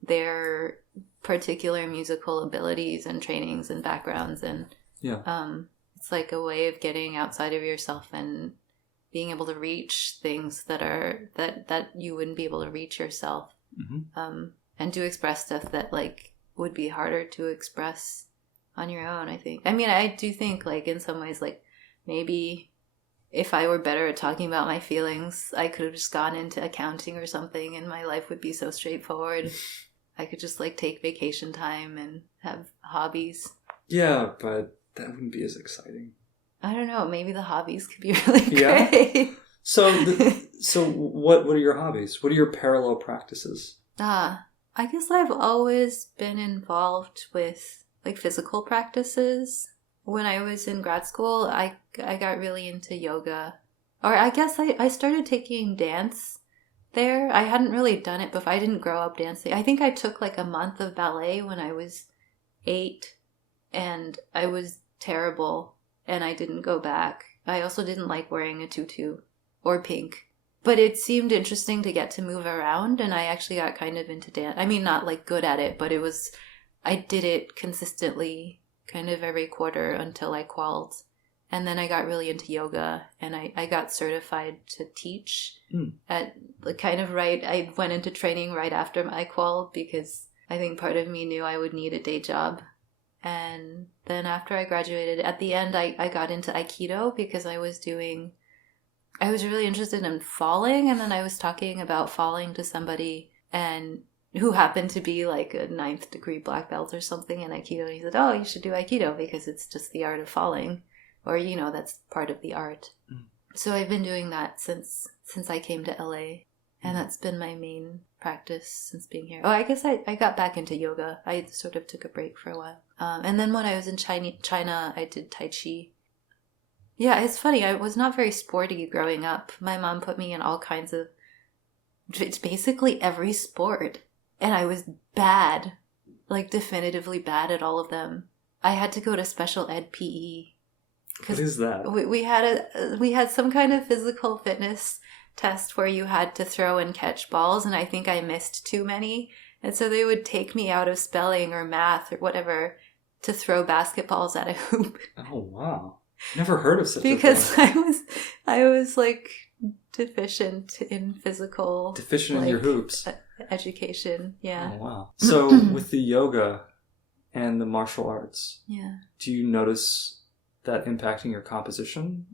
their particular musical abilities and trainings and backgrounds. And it's like a way of getting outside of yourself and being able to reach things that you wouldn't be able to reach yourself. And to express stuff that like would be harder to express on your own, I think. I mean, I do think like in some ways, like maybe if I were better at talking about my feelings, I could have just gone into accounting or something and my life would be so straightforward. I could just like take vacation time and have hobbies. Yeah, but that wouldn't be as exciting. I don't know. Maybe the hobbies could be really great. So what are your hobbies? What are your parallel practices? I guess I've always been involved with like physical practices when I was in grad school, I got really into yoga. Or I guess I started taking dance there. I hadn't really done it before. I didn't grow up dancing. I think I took like a month of ballet when I was 8, and I was terrible, and I didn't go back. I also didn't like wearing a tutu or pink. But it seemed interesting to get to move around, and I actually got kind of into dance. I mean, not like good at it, but I did it consistently kind of every quarter until I qualled. And then I got really into yoga, and I got certified to teach at the kind of I went into training right after I qualled because I think part of me knew I would need a day job. And then after I graduated, at the end, I got into Aikido because I was really interested in falling, and then I was talking about falling to somebody and who happened to be like a 9th degree black belt or something in Aikido, and he said, "Oh, you should do Aikido because it's just the art of falling, or that's part of the art." So I've been doing that since I came to LA, and that's been my main practice since being here. Oh, I guess I got back into yoga. I sort of took a break for a while, and then when I was in China, I did Tai Chi. Yeah, it's funny. I was not very sporty growing up. My mom put me in all kinds of, it's basically every sport. And I was bad, like definitively bad at all of them. I had to go to special ed PE. What is that? We had some kind of physical fitness test where you had to throw and catch balls, and I think I missed too many. And so they would take me out of spelling or math or whatever to throw basketballs at a hoop. Oh, wow. Never heard of such a thing. Because I was like deficient in physical. Deficient in your hoops. Education, yeah. Oh, wow. So with the yoga and the martial arts, do you notice that impacting your composition?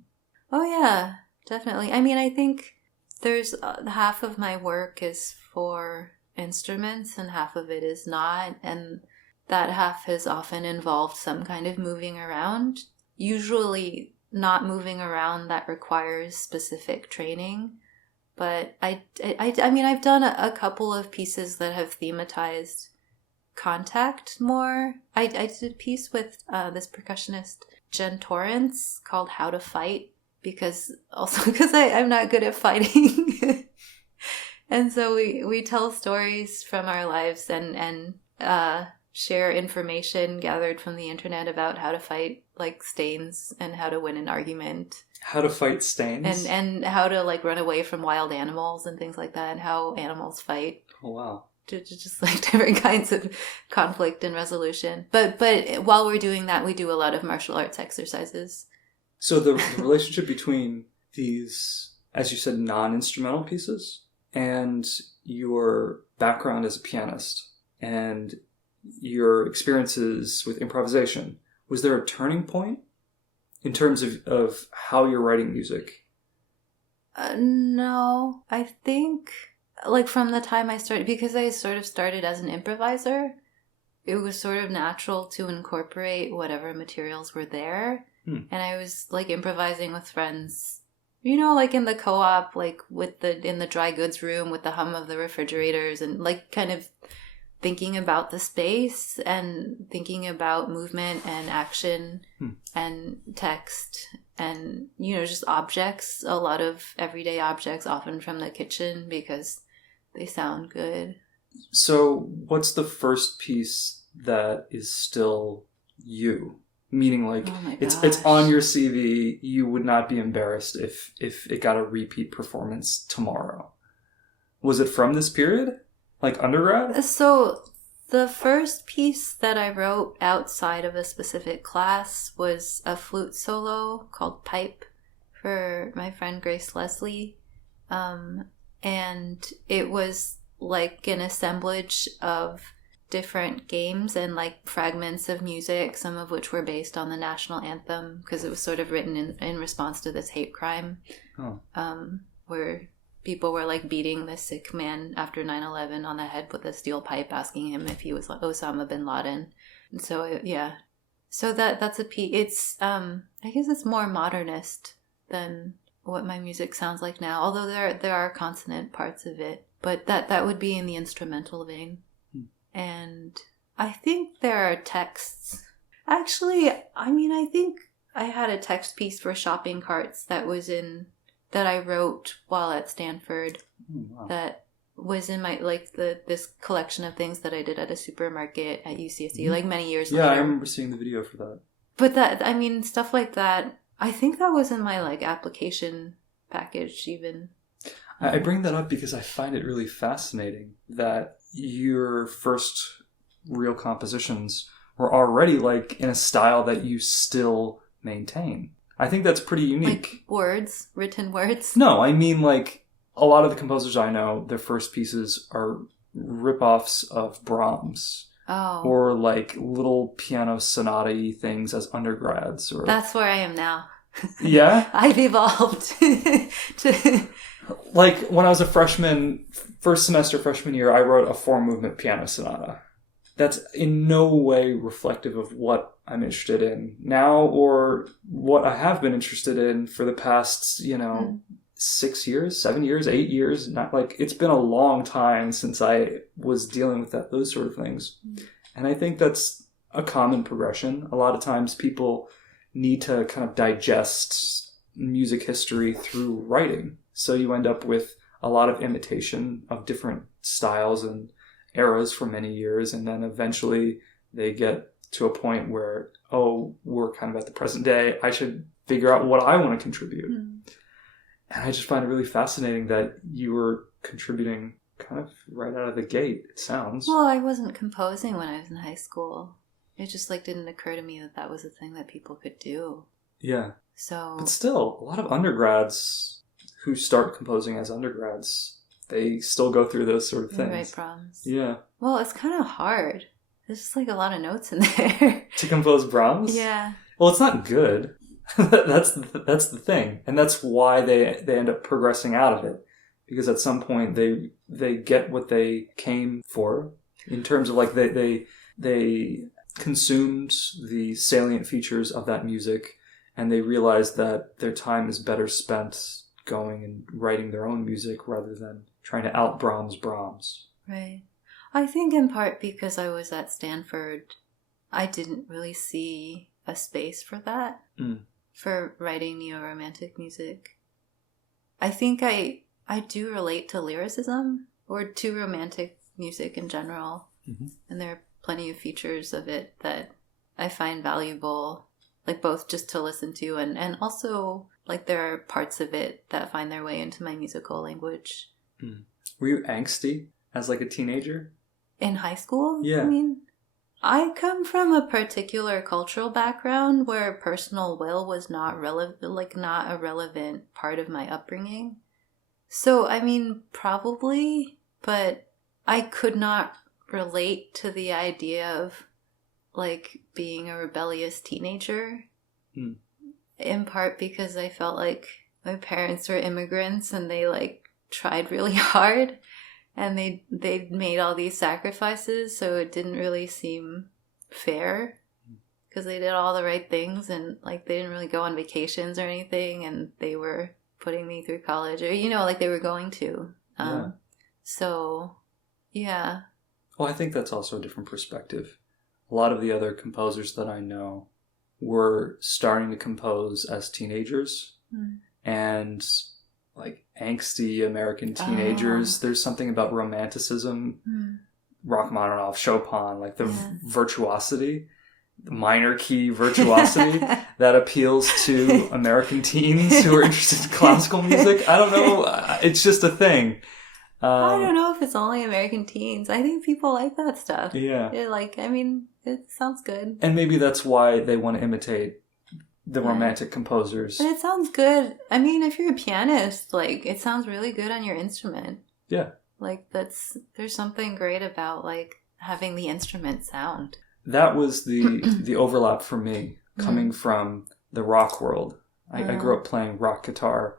Oh, yeah, definitely. I mean, I think there's half of my work is for instruments and half of it is not. And that half has often involved some kind of moving around. Usually not moving around that requires specific training. But I mean, I've done a couple of pieces that have thematized contact more. I did a piece with this percussionist, Jen Torrance, called How to Fight, because I'm not good at fighting. And so we tell stories from our lives and share information gathered from the internet about how to fight like stains and how to win an argument. How to fight stains? And how to like run away from wild animals and things like that, and how animals fight. Oh, wow. Just like different kinds of conflict and resolution. But while we're doing that, we do a lot of martial arts exercises. So the relationship between these, as you said, non-instrumental pieces and your background as a pianist and your experiences with improvisation, was there a turning point in terms of how you're writing music? No, I think like from the time I started, because I sort of started as an improviser, it was sort of natural to incorporate whatever materials were there. And I was like improvising with friends, like in the co-op, like in the dry goods room with the hum of the refrigerators, and like kind of thinking about the space and thinking about movement and action and text and, just objects, a lot of everyday objects, often from the kitchen because they sound good. So what's the first piece that is still you? Meaning like it's on your CV, you would not be embarrassed if it got a repeat performance tomorrow. Was it from this period? Like undergrad? So the first piece that I wrote outside of a specific class was a flute solo called Pipe for my friend Grace Leslie. And it was like an assemblage of different games and like fragments of music, some of which were based on the national anthem because it was sort of written in response to this hate crime where people were like beating this sick man after 9/11 on the head with a steel pipe, asking him if he was Osama bin Laden. And so so that's a piece. It's I guess it's more modernist than what my music sounds like now, although there are consonant parts of it, but that would be in the instrumental vein. And I think there are texts. Actually, I mean, I think I had a text piece for shopping carts that I wrote while at Stanford. Wow. That was in my, like, this collection of things that I did at a supermarket at UCSD, like many years later. Yeah, I remember seeing the video for that. But that, I mean, stuff like that, I think that was in my, like, application package even. I bring that up because I find it really fascinating that your first real compositions were already, like, in a style that you still maintain. I think that's pretty unique. Like written words? No, I mean, like, a lot of the composers I know, their first pieces are rip-offs of Brahms. Oh. Or, like, little piano sonata-y things as undergrads. Or That's where I am now. Yeah? I've evolved to... Like, when I was a freshman, first semester freshman year, I wrote a 4-movement piano sonata. That's in no way reflective of what I'm interested in now or what I have been interested in for the past, 6 years, 7 years, 8 years. Not like it's been a long time since I was dealing with those sort of things. And I think that's a common progression. A lot of times people need to kind of digest music history through writing. So you end up with a lot of imitation of different styles and eras for many years. And then eventually they get to a point where, we're kind of at the present day. I should figure out what I want to contribute. And I just find it really fascinating that you were contributing kind of right out of the gate, it sounds. Well, I wasn't composing when I was in high school. It just, like, didn't occur to me that was a thing that people could do. Yeah. So... But still, a lot of undergrads who start composing as undergrads, they still go through those sort of things. Write Brahms. Yeah. Well, it's kind of hard. There's just, like, a lot of notes in there. To compose Brahms? Yeah. Well, it's not good. That's the thing. And that's why they end up progressing out of it. Because at some point they get what they came for in terms of, like, they consumed the salient features of that music and they realized that their time is better spent going and writing their own music rather than trying to out Brahms. Right. I think in part because I was at Stanford, I didn't really see a space for that, for writing neo-romantic music. I think I do relate to lyricism or to romantic music in general. And there are plenty of features of it that I find valuable, like both just to listen to and also, like, there are parts of it that find their way into my musical language. Were you angsty as, like, a teenager? In high school? Yeah. I mean, I come from a particular cultural background where personal will was not not a relevant part of my upbringing. So, I mean, probably, but I could not relate to the idea of, like, being a rebellious teenager. In part because I felt like my parents were immigrants and they, like, tried really hard and they made all these sacrifices, so it didn't really seem fair because they did all the right things and, like, they didn't really go on vacations or anything and they were putting me through college or, like they were going to. So, yeah. Well, I think that's also a different perspective. A lot of the other composers that I know were starting to compose as teenagers and, like, angsty American teenagers. There's something about romanticism, Rachmaninoff, Chopin, like the virtuosity, the minor key virtuosity that appeals to American teens who are interested in classical music. I don't know. It's just a thing. I don't know if it's only American teens. I think people like that stuff. Yeah. It sounds good. And maybe that's why they want to imitate the romantic composers. But it sounds good. I mean, if you're a pianist, like, it sounds really good on your instrument. Yeah. Like, there's something great about, like, having the instrument sound. That was the overlap for me, coming from the rock world. I grew up playing rock guitar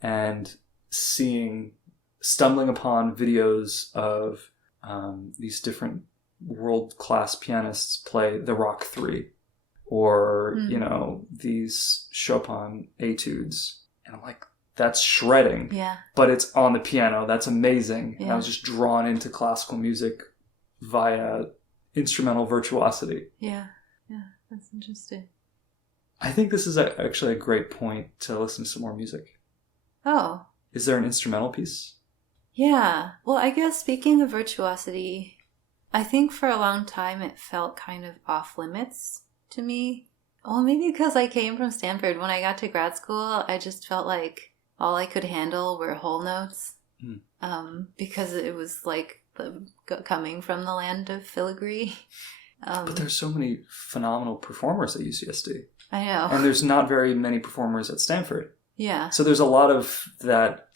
and stumbling upon videos of these different world-class pianists play the Rock 3 or, these Chopin etudes. And I'm like, that's shredding. Yeah. But it's on the piano. That's amazing. Yeah. And I was just drawn into classical music via instrumental virtuosity. Yeah. Yeah. That's interesting. I think this is actually a great point to listen to some more music. Oh. Is there an instrumental piece? Yeah. Well, I guess speaking of virtuosity, I think for a long time it felt kind of off limits to me. Well, maybe because I came from Stanford. When I got to grad school, I just felt like all I could handle were whole notes. Because it was like coming from the land of filigree. But there's so many phenomenal performers at UCSD. I know. And there's not very many performers at Stanford. Yeah. So there's a lot of that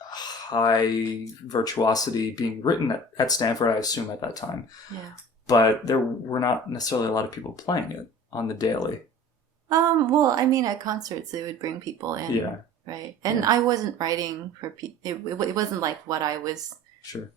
high virtuosity being written at Stanford, I assume, at that time. Yeah. But there were not necessarily a lot of people playing it on the daily. Well, I mean, at concerts, they would bring people in. Yeah. Right. And I wasn't writing for people. It wasn't like what I was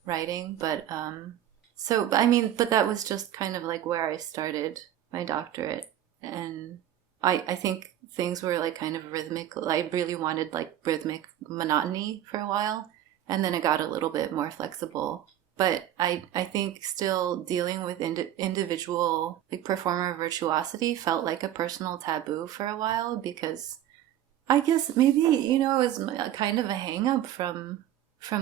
writing. But, but that was just kind of like where I started my doctorate. And I think things were like kind of rhythmic. I really wanted like rhythmic monotony for a while. And then it got a little bit more flexible. But I think still dealing with individual like performer virtuosity felt like a personal taboo for a while, because I guess maybe, it was kind of a hang-up from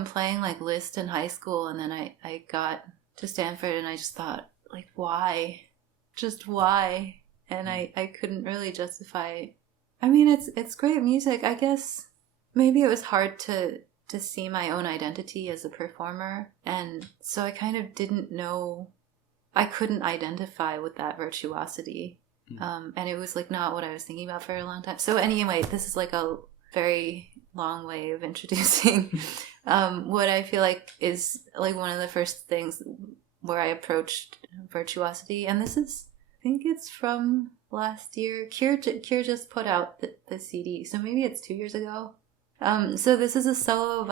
playing like Liszt in high school. And then I got to Stanford and I just thought, like, why? Just why? And I couldn't really justify. I mean, it's great music. I guess maybe it was hard to see my own identity as a performer. And so I kind of didn't know, I couldn't identify with that virtuosity. And it was like not what I was thinking about for a long time. So anyway, this is like a very long way of introducing what I feel like is like one of the first things where I approached virtuosity. And this is, I think it's from last year. Cure just put out the CD, so maybe it's 2 years ago. So this is a solo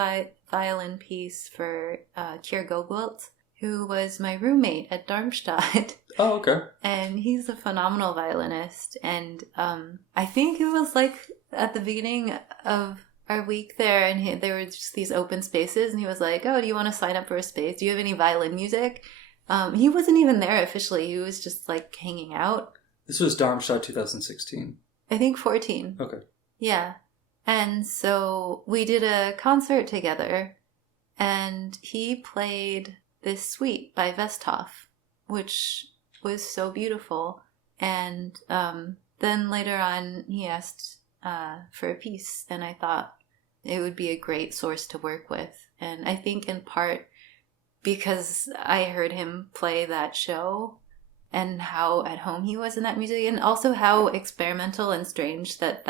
violin piece for Cure Gogwelt, who was my roommate at Darmstadt. Oh, okay. And he's a phenomenal violinist. And I think it was like at the beginning of our week there, and there were just these open spaces, and he was like, oh, do you want to sign up for a space? Do you have any violin music? He wasn't even there officially. He was just like hanging out. This was Darmstadt 2016. I think 14. Okay. Yeah. And so we did a concert together, and he played this suite by Westhoff, which was so beautiful. And then later on, he asked for a piece, and I thought it would be a great source to work with. And I think in part because I heard him play that show and how at home he was in that music, and also how experimental and strange that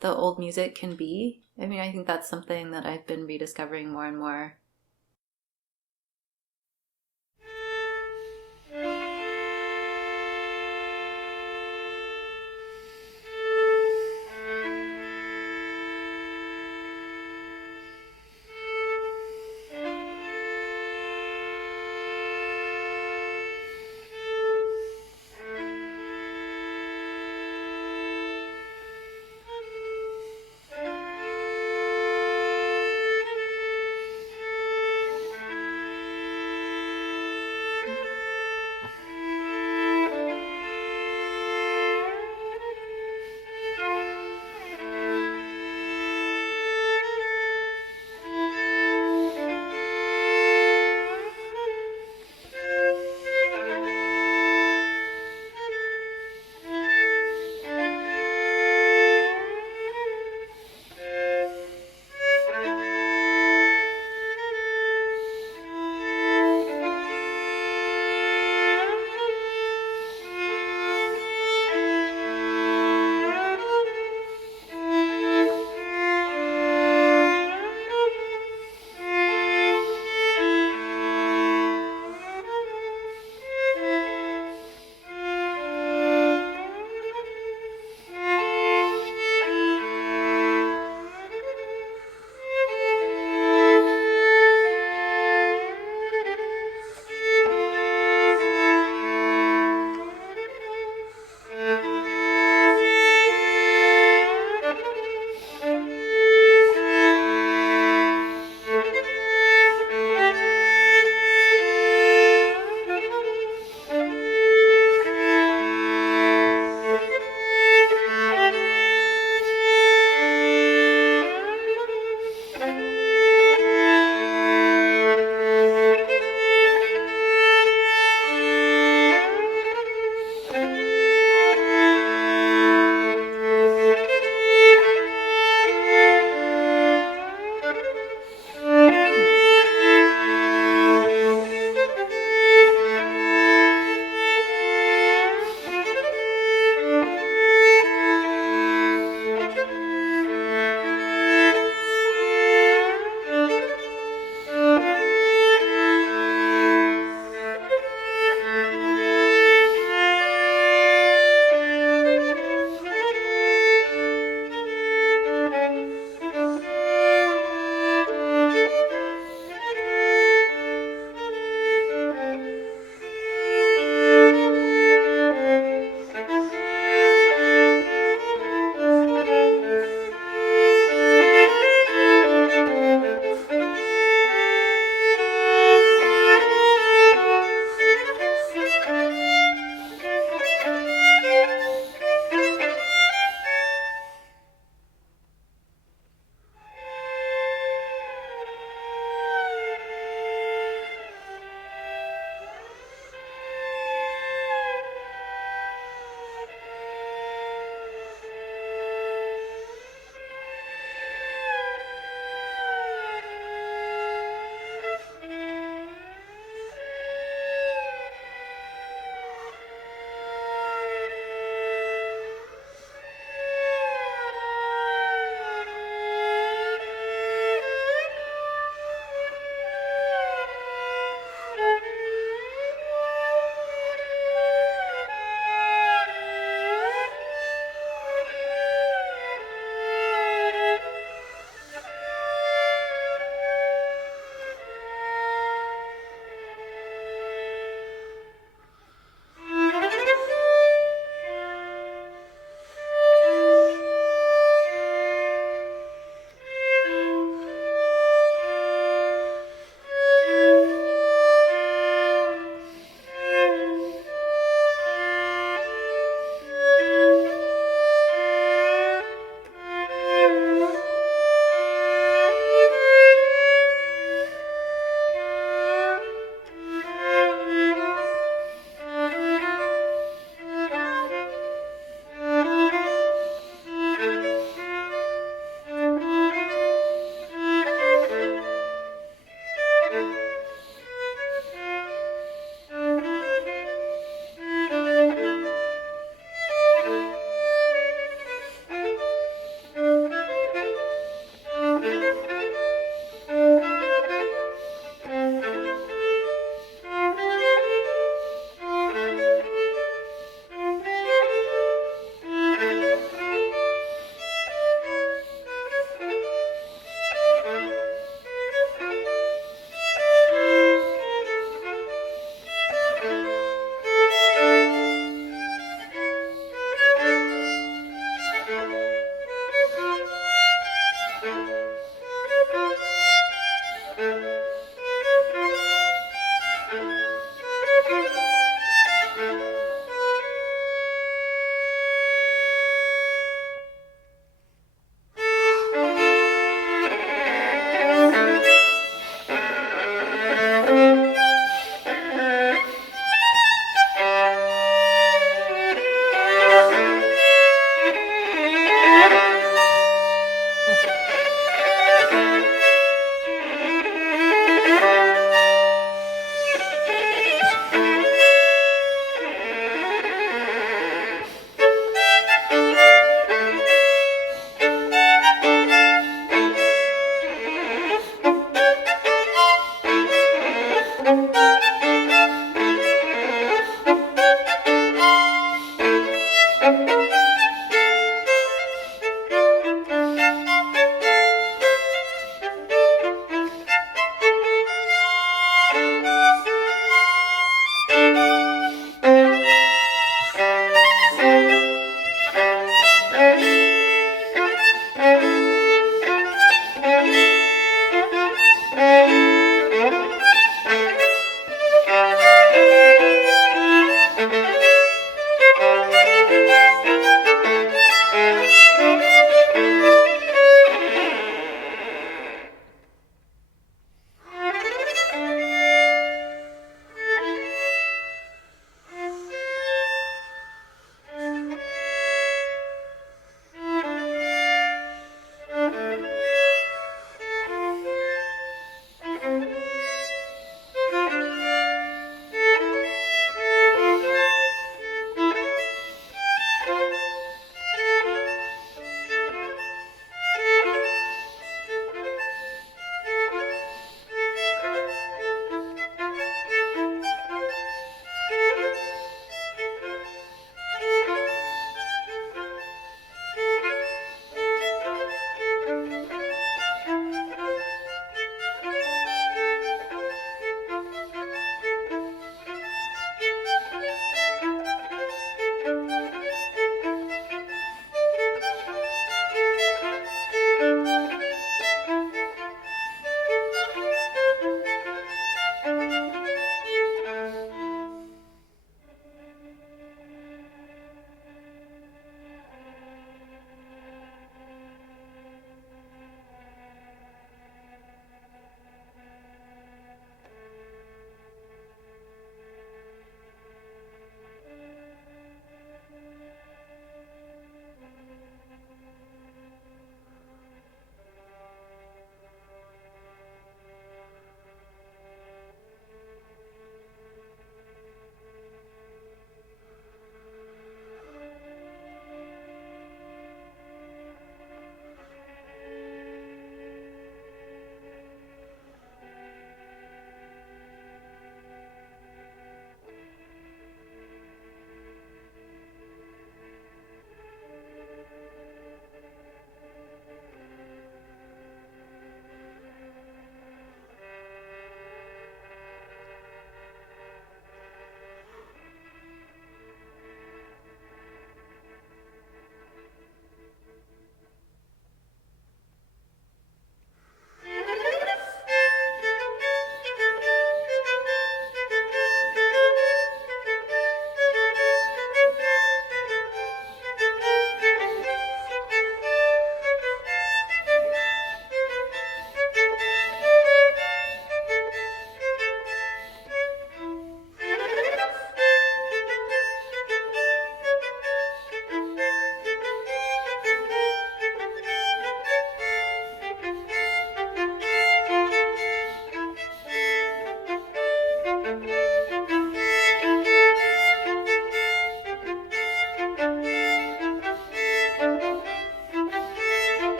the old music can be. I mean, I think that's something that I've been rediscovering more and more.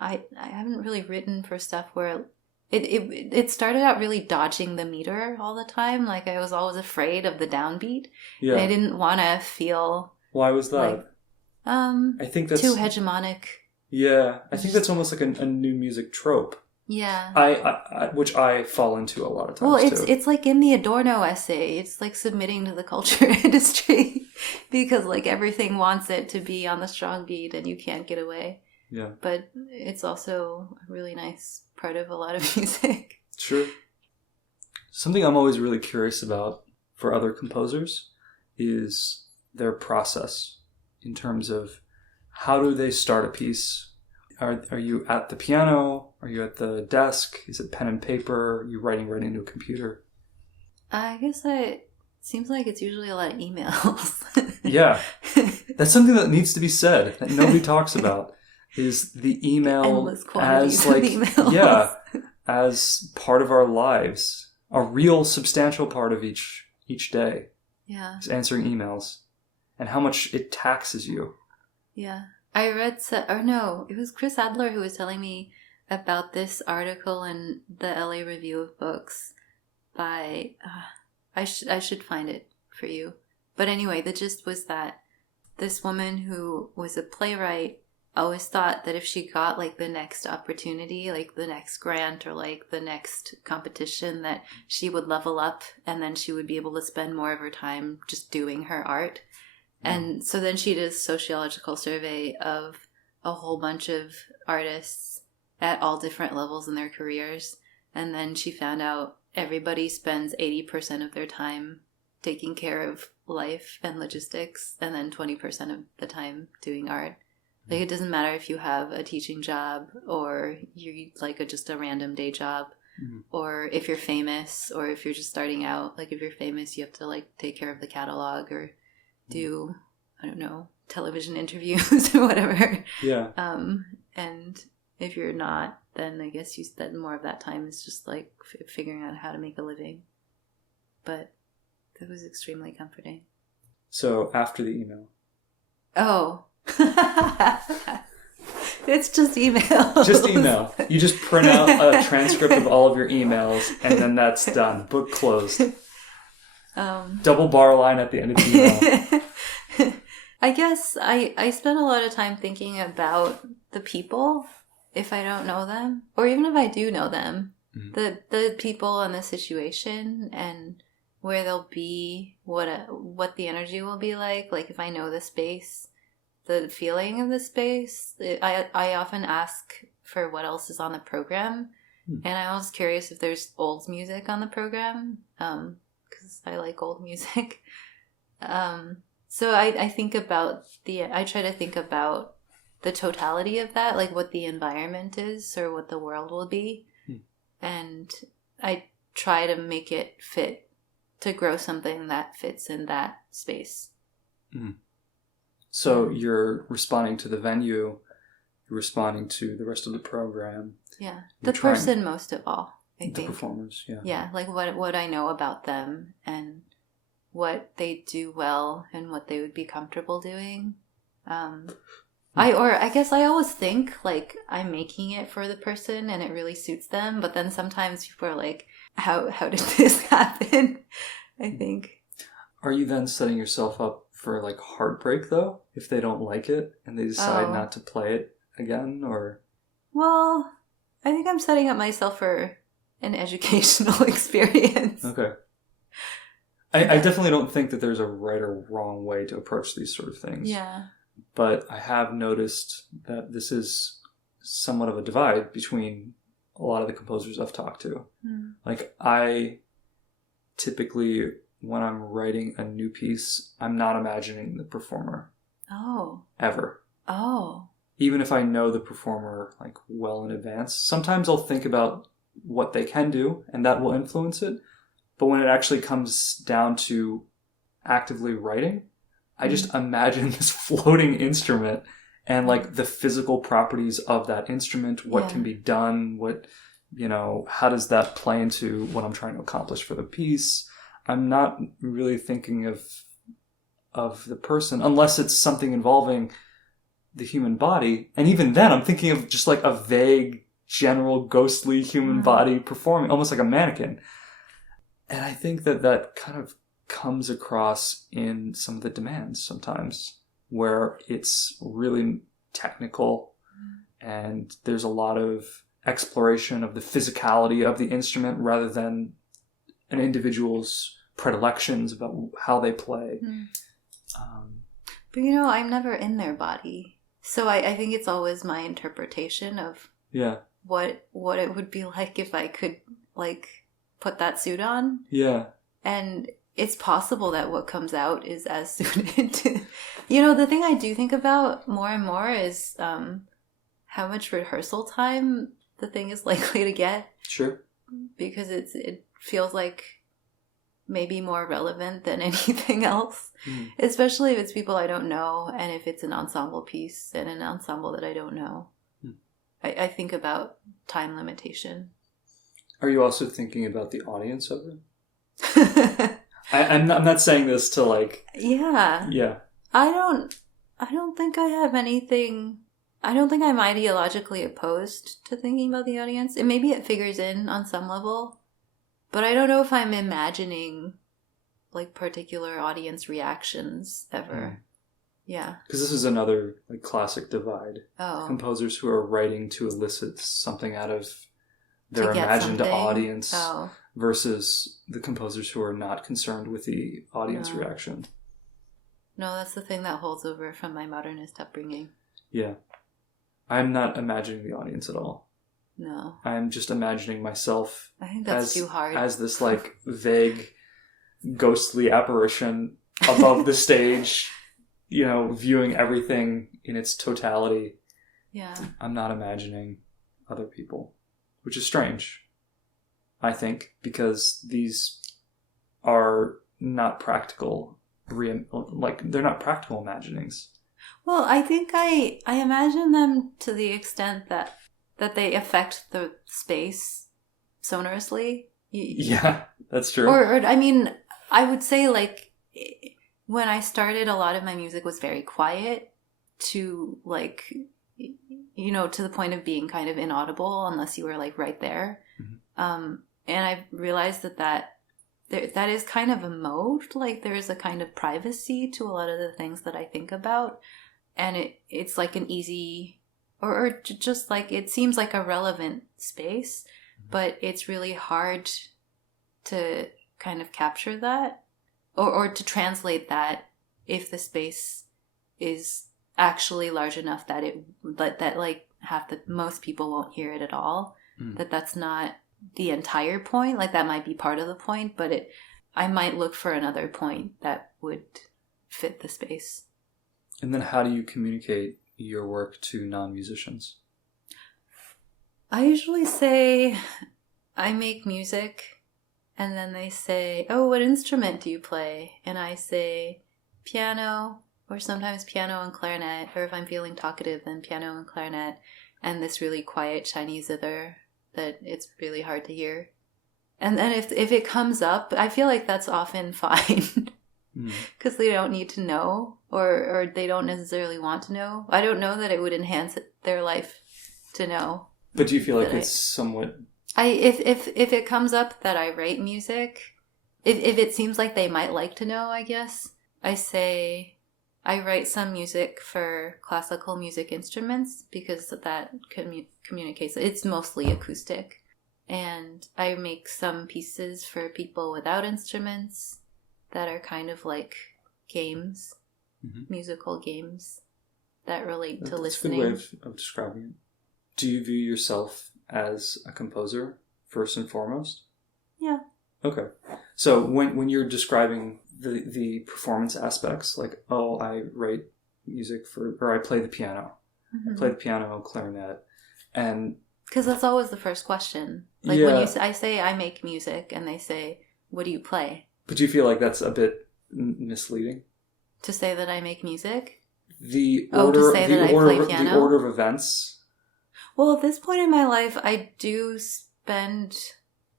I haven't really written for stuff where it started out really dodging the meter all the time. Like I was always afraid of the downbeat. Yeah. And I didn't want to feel Why was that? like I think that's too hegemonic. Yeah, I think that's almost like a new music trope. Yeah. I which I fall into a lot of times. Well, too. it's like in the Adorno essay. It's like submitting to the culture industry because like everything wants it to be on the strong beat and you can't get away. Yeah. But it's also a really nice part of a lot of music. Sure. Something I'm always really curious about for other composers is their process in terms of how do they start a piece? Are you at the piano? Are you at the desk? Is it pen and paper? Are you writing right into a computer? I guess it seems like it's usually a lot of emails. Yeah. That's something that needs to be said that nobody talks about. Is the email endless quantities as like of emails. Yeah, as part of our lives, a real substantial part of each day. Yeah. Is answering emails, and how much it taxes you. Yeah. I read it was Chris Adler who was telling me about this article in the LA Review of Books by I should find it for you. But anyway, the gist was that this woman who was a playwright always thought that if she got like the next opportunity, like the next grant or like the next competition, that she would level up and then she would be able to spend more of her time just doing her art. And so then she did a sociological survey of a whole bunch of artists at all different levels in their careers. And then she found out everybody spends 80% of their time taking care of life and logistics and then 20% of the time doing art. Like, it doesn't matter if you have a teaching job or you like just a random day job, or if you're famous or if you're just starting out. Like, if you're famous, you have to like take care of the catalog or do, I don't know, television interviews or whatever. Yeah. And if you're not, then I guess you spend more of that time is just like figuring out how to make a living. But that was extremely comforting. So after the email. Oh. It's just email. Just email. You just print out a transcript of all of your emails, and then that's done. Book closed. Double bar line at the end of the email. I guess I spend a lot of time thinking about the people if I don't know them, or even if I do know them, the people and the situation and where they'll be, what the energy will be like if I know the space. The feeling of the space. I often ask for what else is on the program, and I'm always curious if there's old music on the program, because I like old music. So I think about I try to think about the totality of that, like what the environment is or what the world will be. And I try to make it fit, to grow something that fits in that space. So you're responding to the venue, you're responding to the rest of the program. Yeah. The person most of all, I think. The performers, yeah. Yeah, like what I know about them and what they do well and what they would be comfortable doing. I guess I always think like I'm making it for the person and it really suits them, but then sometimes people are like, how did this happen? I think. Are you then setting yourself up for like heartbreak though, if they don't like it and they decide not to play it again, or? Well, I think I'm setting up myself for an educational experience. Okay. I definitely don't think that there's a right or wrong way to approach these sort of things. Yeah. But I have noticed that this is somewhat of a divide between a lot of the composers I've talked to. Like, I typically, when I'm writing a new piece, I'm not imagining the performer. Oh. Ever. Oh. Even if I know the performer, like, well in advance. Sometimes I'll think about what they can do, and that will influence it. But when it actually comes down to actively writing, I just imagine this floating instrument and like the physical properties of that instrument, what can be done, how does that play into what I'm trying to accomplish for the piece. I'm not really thinking of the person unless it's something involving the human body. And even then I'm thinking of just like a vague, general, ghostly human body performing, almost like a mannequin. And I think that kind of comes across in some of the demands sometimes, where it's really technical and there's a lot of exploration of the physicality of the instrument rather than an individual's predilections about how they play. But I'm never in their body. So I think it's always my interpretation of what it would be like if I could like put that suit on. Yeah. And it's possible that what comes out is as suited to... the thing I do think about more and more is how much rehearsal time the thing is likely to get. Sure. Because it feels like maybe more relevant than anything else. Especially if it's people I don't know and if it's an ensemble piece and an ensemble that I don't know. I think about time limitation. Are you also thinking about the audience of it? I'm not saying this to like... Yeah. I don't think I have anything... I don't think I'm ideologically opposed to thinking about the audience. And maybe it figures in on some level. But I don't know if I'm imagining like particular audience reactions ever. Yeah. Because this is another like classic divide. Composers who are writing to elicit something out of their imagined audience versus the composers who are not concerned with the audience reaction. No, that's the thing that holds over from my modernist upbringing. Yeah. I'm not imagining the audience at all. No. I'm just imagining myself I think that's too hard. As this like vague, ghostly apparition above the stage, viewing everything in its totality. Yeah. I'm not imagining other people. Which is strange, I think, because these are not practical, they're not practical imaginings. Well, I think I imagine them to the extent that they affect the space sonorously. Yeah, that's true. Or I mean, I would say like when I started, a lot of my music was very quiet to like... to the point of being kind of inaudible unless you were like right there. And I realized that is kind of a mode. Like there's a kind of privacy to a lot of the things that I think about. And it's like an easy, or just like, it seems like a relevant space, but it's really hard to kind of capture that or to translate that if the space is actually large enough that like most people won't hear it at all. That's not the entire point. Like that might be part of the point, but I might look for another point that would fit the space. And then how do you communicate your work to non-musicians? I usually say I make music, and then they say, oh, what instrument do you play? And I say piano, or sometimes piano and clarinet, or if I'm feeling talkative, then piano and clarinet, and this really quiet Chinese zither that it's really hard to hear. And then if it comes up, I feel like that's often fine, because they don't need to know, or they don't necessarily want to know. I don't know that it would enhance their life to know. But do you feel like it's somewhat... If it comes up that I write music, if it seems like they might like to know, I guess, I say I write some music for classical music instruments because that communicates. It's mostly acoustic. And I make some pieces for people without instruments that are kind of like games, musical games that relate to listening. That's a good way of describing it. Do you view yourself as a composer first and foremost? Yeah. Okay. So when you're describing the performance aspects, like, oh, I write music or I play the piano. I play the piano, clarinet, and... Because that's always the first question. Like when I say I make music, and they say, what do you play? But do you feel like that's a bit misleading? To say that I make music? The order of events... Well, at this point in my life, I do spend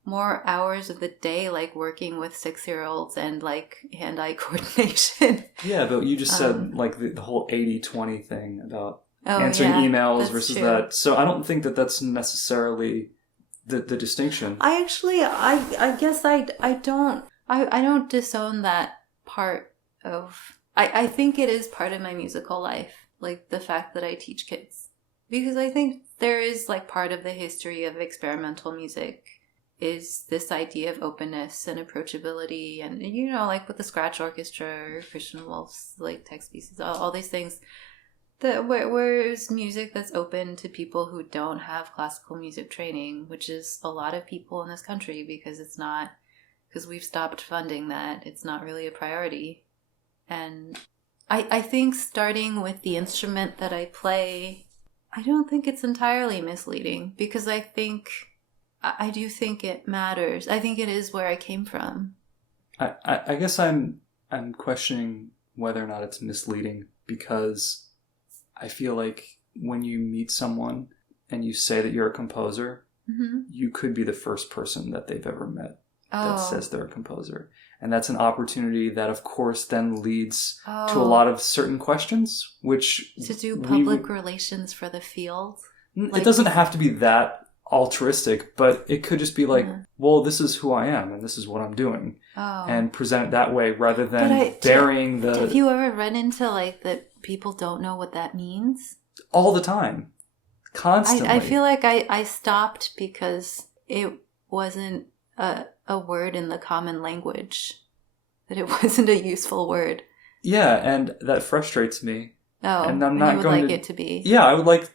more hours of the day, like, working with 6-year-olds and, like, hand-eye coordination. Yeah, but you just said, like, the whole 80-20 thing about answering emails versus true. That. So I don't think that that's necessarily the distinction. I guess I don't disown that part of... I think it is part of my musical life, like, the fact that I teach kids. Because I think there is, like, part of the history of experimental music is this idea of openness and approachability and, you know, like with the Scratch Orchestra or Christian Wolf's, like, text pieces, all these things. Where's music that's open to people who don't have classical music training, which is a lot of people in this country because we've stopped funding that. It's not really a priority. And I think starting with the instrument that I play... I don't think it's entirely misleading because I do think it matters. I think it is where I came from. I guess I'm questioning whether or not it's misleading because I feel like when you meet someone and you say that you're a composer, you could be the first person that they've ever met that says they're a composer. And that's an opportunity that, of course, then leads to a lot of certain questions, which... To do public relations for the field? It doesn't have to be that altruistic, but it could just be like, well, this is who I am, and this is what I'm doing. And present it that way, rather than burying the... Have you ever run into, like, that people don't know what that means? All the time. Constantly. I feel like I stopped because it wasn't... a word in the common language, that it wasn't a useful word. Yeah, and that frustrates me. And I'm not you would going like to, it to be. Yeah, I would like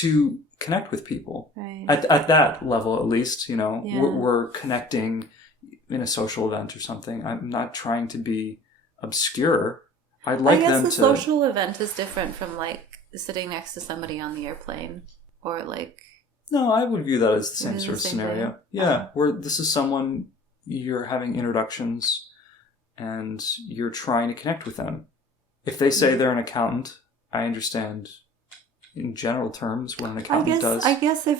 to connect with people. Right. At that level, at least, you know, Yeah. we're connecting in a social event or something. I'm not trying to be obscure. I'd like them to... I guess the social event is different from, like, sitting next to somebody on the airplane, or, like... No, I would view that as the same sort of scenario. Thing? Yeah, where this is someone you're having introductions and you're trying to connect with them. If they say they're an accountant, I understand in general terms what an accountant does. I guess if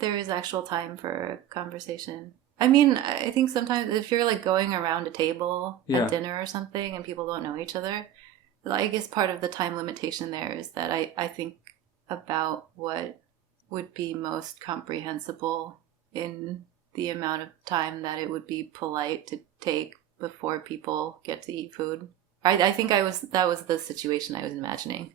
there is actual time for a conversation. I mean, I think sometimes if you're, like, going around a table at dinner or something and people don't know each other, I guess part of the time limitation there is that I think about what would be most comprehensible in the amount of time that it would be polite to take before people get to eat food. I think that was the situation I was imagining.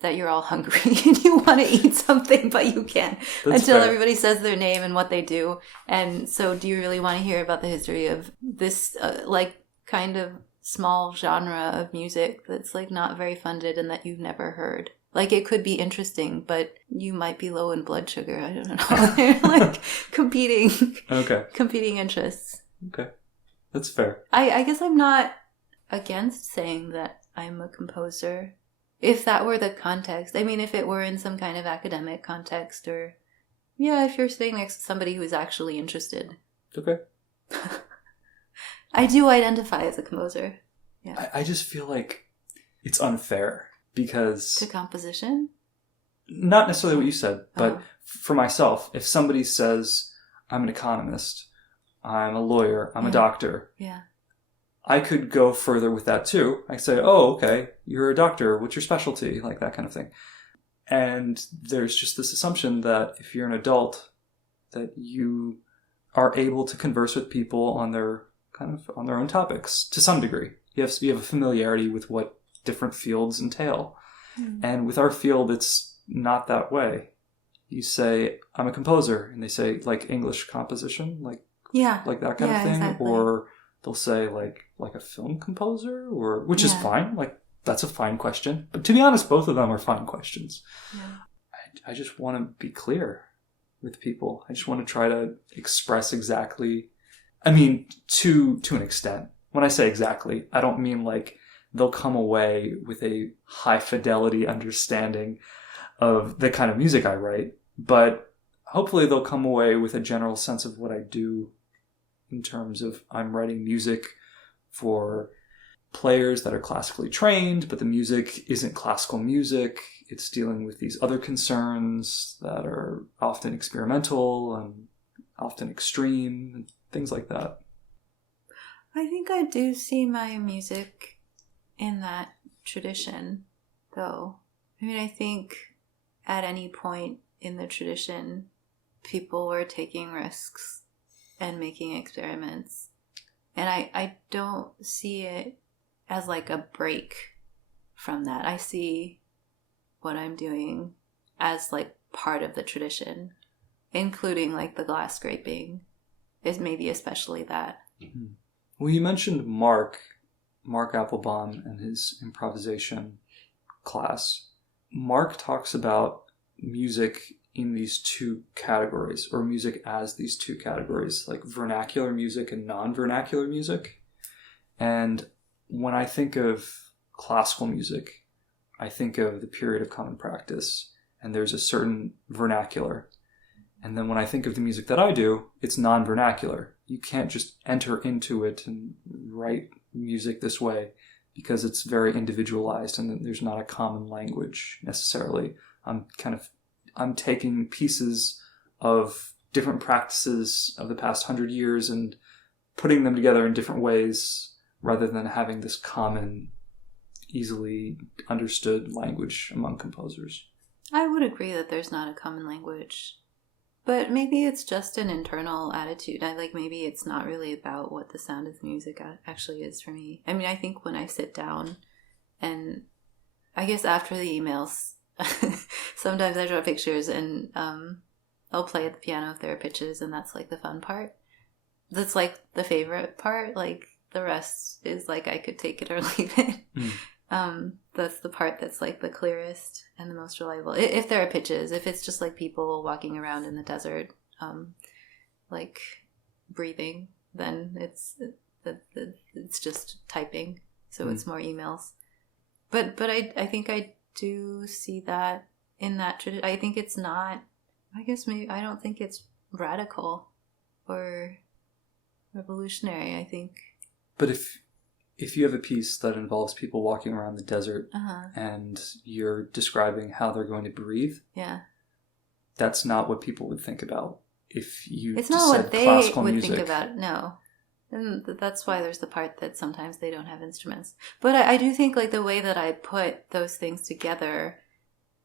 That you're all hungry and you want to eat something, but you can't until everybody says their name and what they do. And so do you really want to hear about the history of this, like, kind of small genre of music that's, like, not very funded and that you've never heard? Like, it could be interesting, but you might be low in blood sugar. I don't know. They're, like, competing interests. Okay. That's fair. I guess I'm not against saying that I'm a composer. If that were the context. I mean, if it were in some kind of academic context, or, yeah, if you're sitting next to somebody who's actually interested. Okay. I do identify as a composer. Yeah. I just feel like it's unfair because... To composition? Not necessarily what you said, but for myself, if somebody says, I'm an economist, I'm a lawyer, I'm a doctor, I could go further with that too. I say, oh, okay, you're a doctor, what's your specialty? Like that kind of thing. And there's just this assumption that if you're an adult, that you are able to converse with people on their own topics to some degree. You have a familiarity with what different fields entail. And with our field, it's not that way. You say, I'm a composer, and they say, like English composition, like that kind of thing. Exactly. Or they'll say like a film composer, or which is fine. Like, that's a fine question. But to be honest, both of them are fine questions. Yeah. I just want to be clear with people. I just want to try to express exactly, I mean, to an extent. When I say exactly, I don't mean like they'll come away with a high fidelity understanding of the kind of music I write, but hopefully they'll come away with a general sense of what I do in terms of I'm writing music for players that are classically trained, but the music isn't classical music. It's dealing with these other concerns that are often experimental and often extreme and things like that. I think I do see my music in that tradition, though. I mean, I think at any point in the tradition, people were taking risks and making experiments. And I don't see it as like a break from that. I see what I'm doing as like part of the tradition, including like the glass scraping is maybe especially that. Mm-hmm. Well, you mentioned Mark Applebaum and his improvisation class. Mark talks about music in these two categories, or music as these two categories, like vernacular music and non-vernacular music. And when I think of classical music, I think of the period of common practice, and there's a certain vernacular. And then when I think of the music that I do, it's non-vernacular. You can't just enter into it and write music this way because it's very individualized and there's not a common language necessarily. I'm taking pieces of different practices of the past 100 years and putting them together in different ways rather than having this common, easily understood language among composers. I would agree that there's not a common language. But maybe it's just an internal attitude. Maybe it's not really about what the sound of the music actually is for me. I mean, I think when I sit down, and I guess after the emails, sometimes I draw pictures and I'll play at the piano if there are pitches, and that's like the fun part. That's like the favorite part. Like the rest is like I could take it or leave it. That's the part that's like the clearest and the most reliable. If there are pitches, if it's just like people walking around in the desert, like breathing, then it's just typing. So it's more emails. But I think I do see that in that tradition. I think it's not, I guess maybe, I don't think it's radical or revolutionary, I think. But if you have a piece that involves people walking around the desert and you're describing how they're going to breathe, that's not what people would think about if you it's just not said what they classical would music. think about, no. And that's why there's the part that sometimes they don't have instruments. But I do think like the way that I put those things together,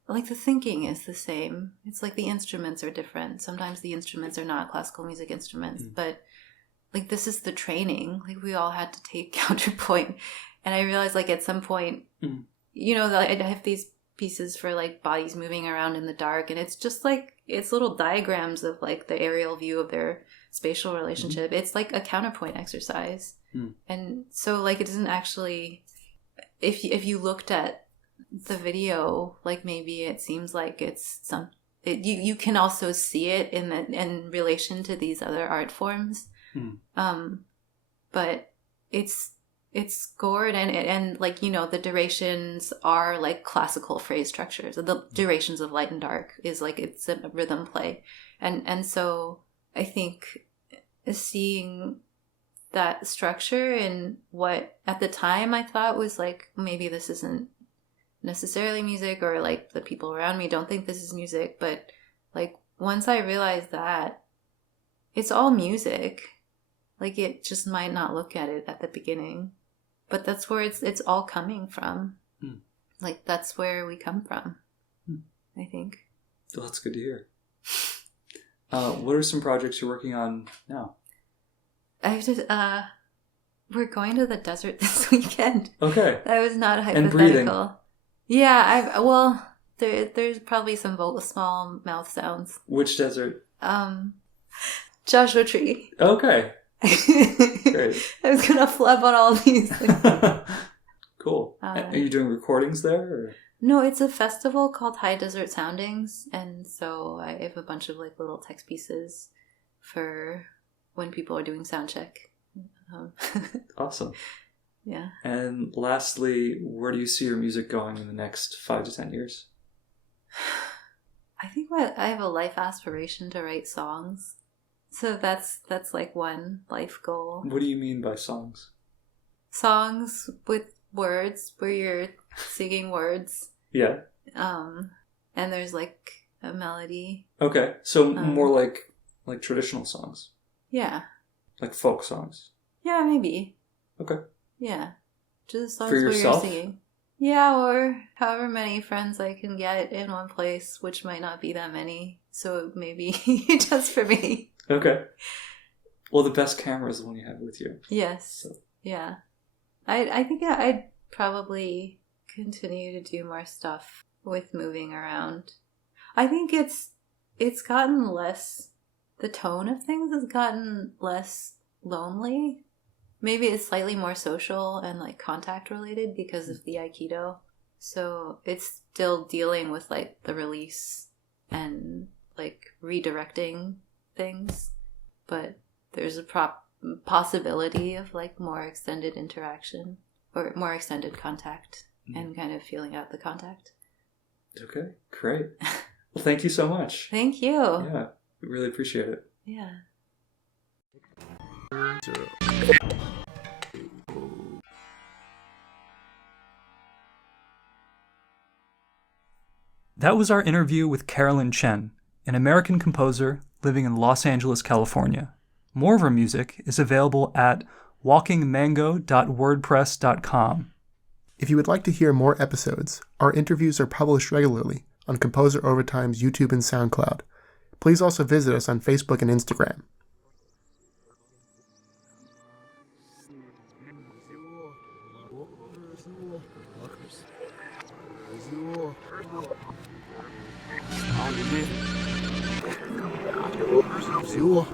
like the thinking is the same. It's like the instruments are different. Sometimes the instruments are not classical music instruments, but like this is the training. Like we all had to take counterpoint. And I realized like at some point, you know, I have these pieces for like bodies moving around in the dark, and it's just like, it's little diagrams of like the aerial view of their spatial relationship. It's like a counterpoint exercise. And so like it isn't actually, if you looked at the video, like maybe it seems like it's you can also see it in relation to these other art forms. But it's it's scored and like, you know, the durations are like classical phrase structures. The durations of light and dark is like, it's a rhythm play. And so I think seeing that structure in what at the time I thought was like, maybe this isn't necessarily music, or like the people around me don't think this is music, but like once I realized that it's all music, like it just might not look at it at the beginning, but that's where it's all coming from. Like that's where we come from. I think. Well, that's good to hear. What are some projects you're working on now? We're going to the desert this weekend. Okay. That was not hypothetical. And breathing. Yeah, there's probably some small mouth sounds. Which desert? Joshua Tree. Okay. Great. I was gonna flub on all these things. Cool. Are you doing recordings there? Or? No, it's a festival called High Desert Soundings, and so I have a bunch of like little text pieces for when people are doing sound check. Awesome. Yeah. And lastly, where do you see your music going in the next 5 to 10 years? I think I have a life aspiration to write songs. So that's like one life goal. What do you mean by songs? Songs with words, where you're singing words. Yeah. And there's like a melody. Okay. So more like traditional songs. Yeah. Like folk songs. Yeah, maybe. Okay. Yeah. Just songs For where yourself? you're singing. Yeah, or however many friends I can get in one place, which might not be that many. So maybe just for me. Okay. Well, the best camera is the one you have with you. Yes. So. Yeah. I think I'd probably continue to do more stuff with moving around. I think it's gotten less, the tone of things has gotten less lonely. Maybe it's slightly more social and like contact related because of the Aikido. So it's still dealing with like the release and like redirecting things, but there's a possibility of like more extended interaction or more extended contact and kind of feeling out the contact. Okay, great. Well, thank you so much. Thank you. Yeah, we really appreciate it. Yeah. That was our interview with Carolyn Chen, an American composer living in Los Angeles, California. More of her music is available at walkingmango.wordpress.com. If you would like to hear more episodes, our interviews are published regularly on Composer Overtime's YouTube and SoundCloud. Please also visit us on Facebook and Instagram. Всего.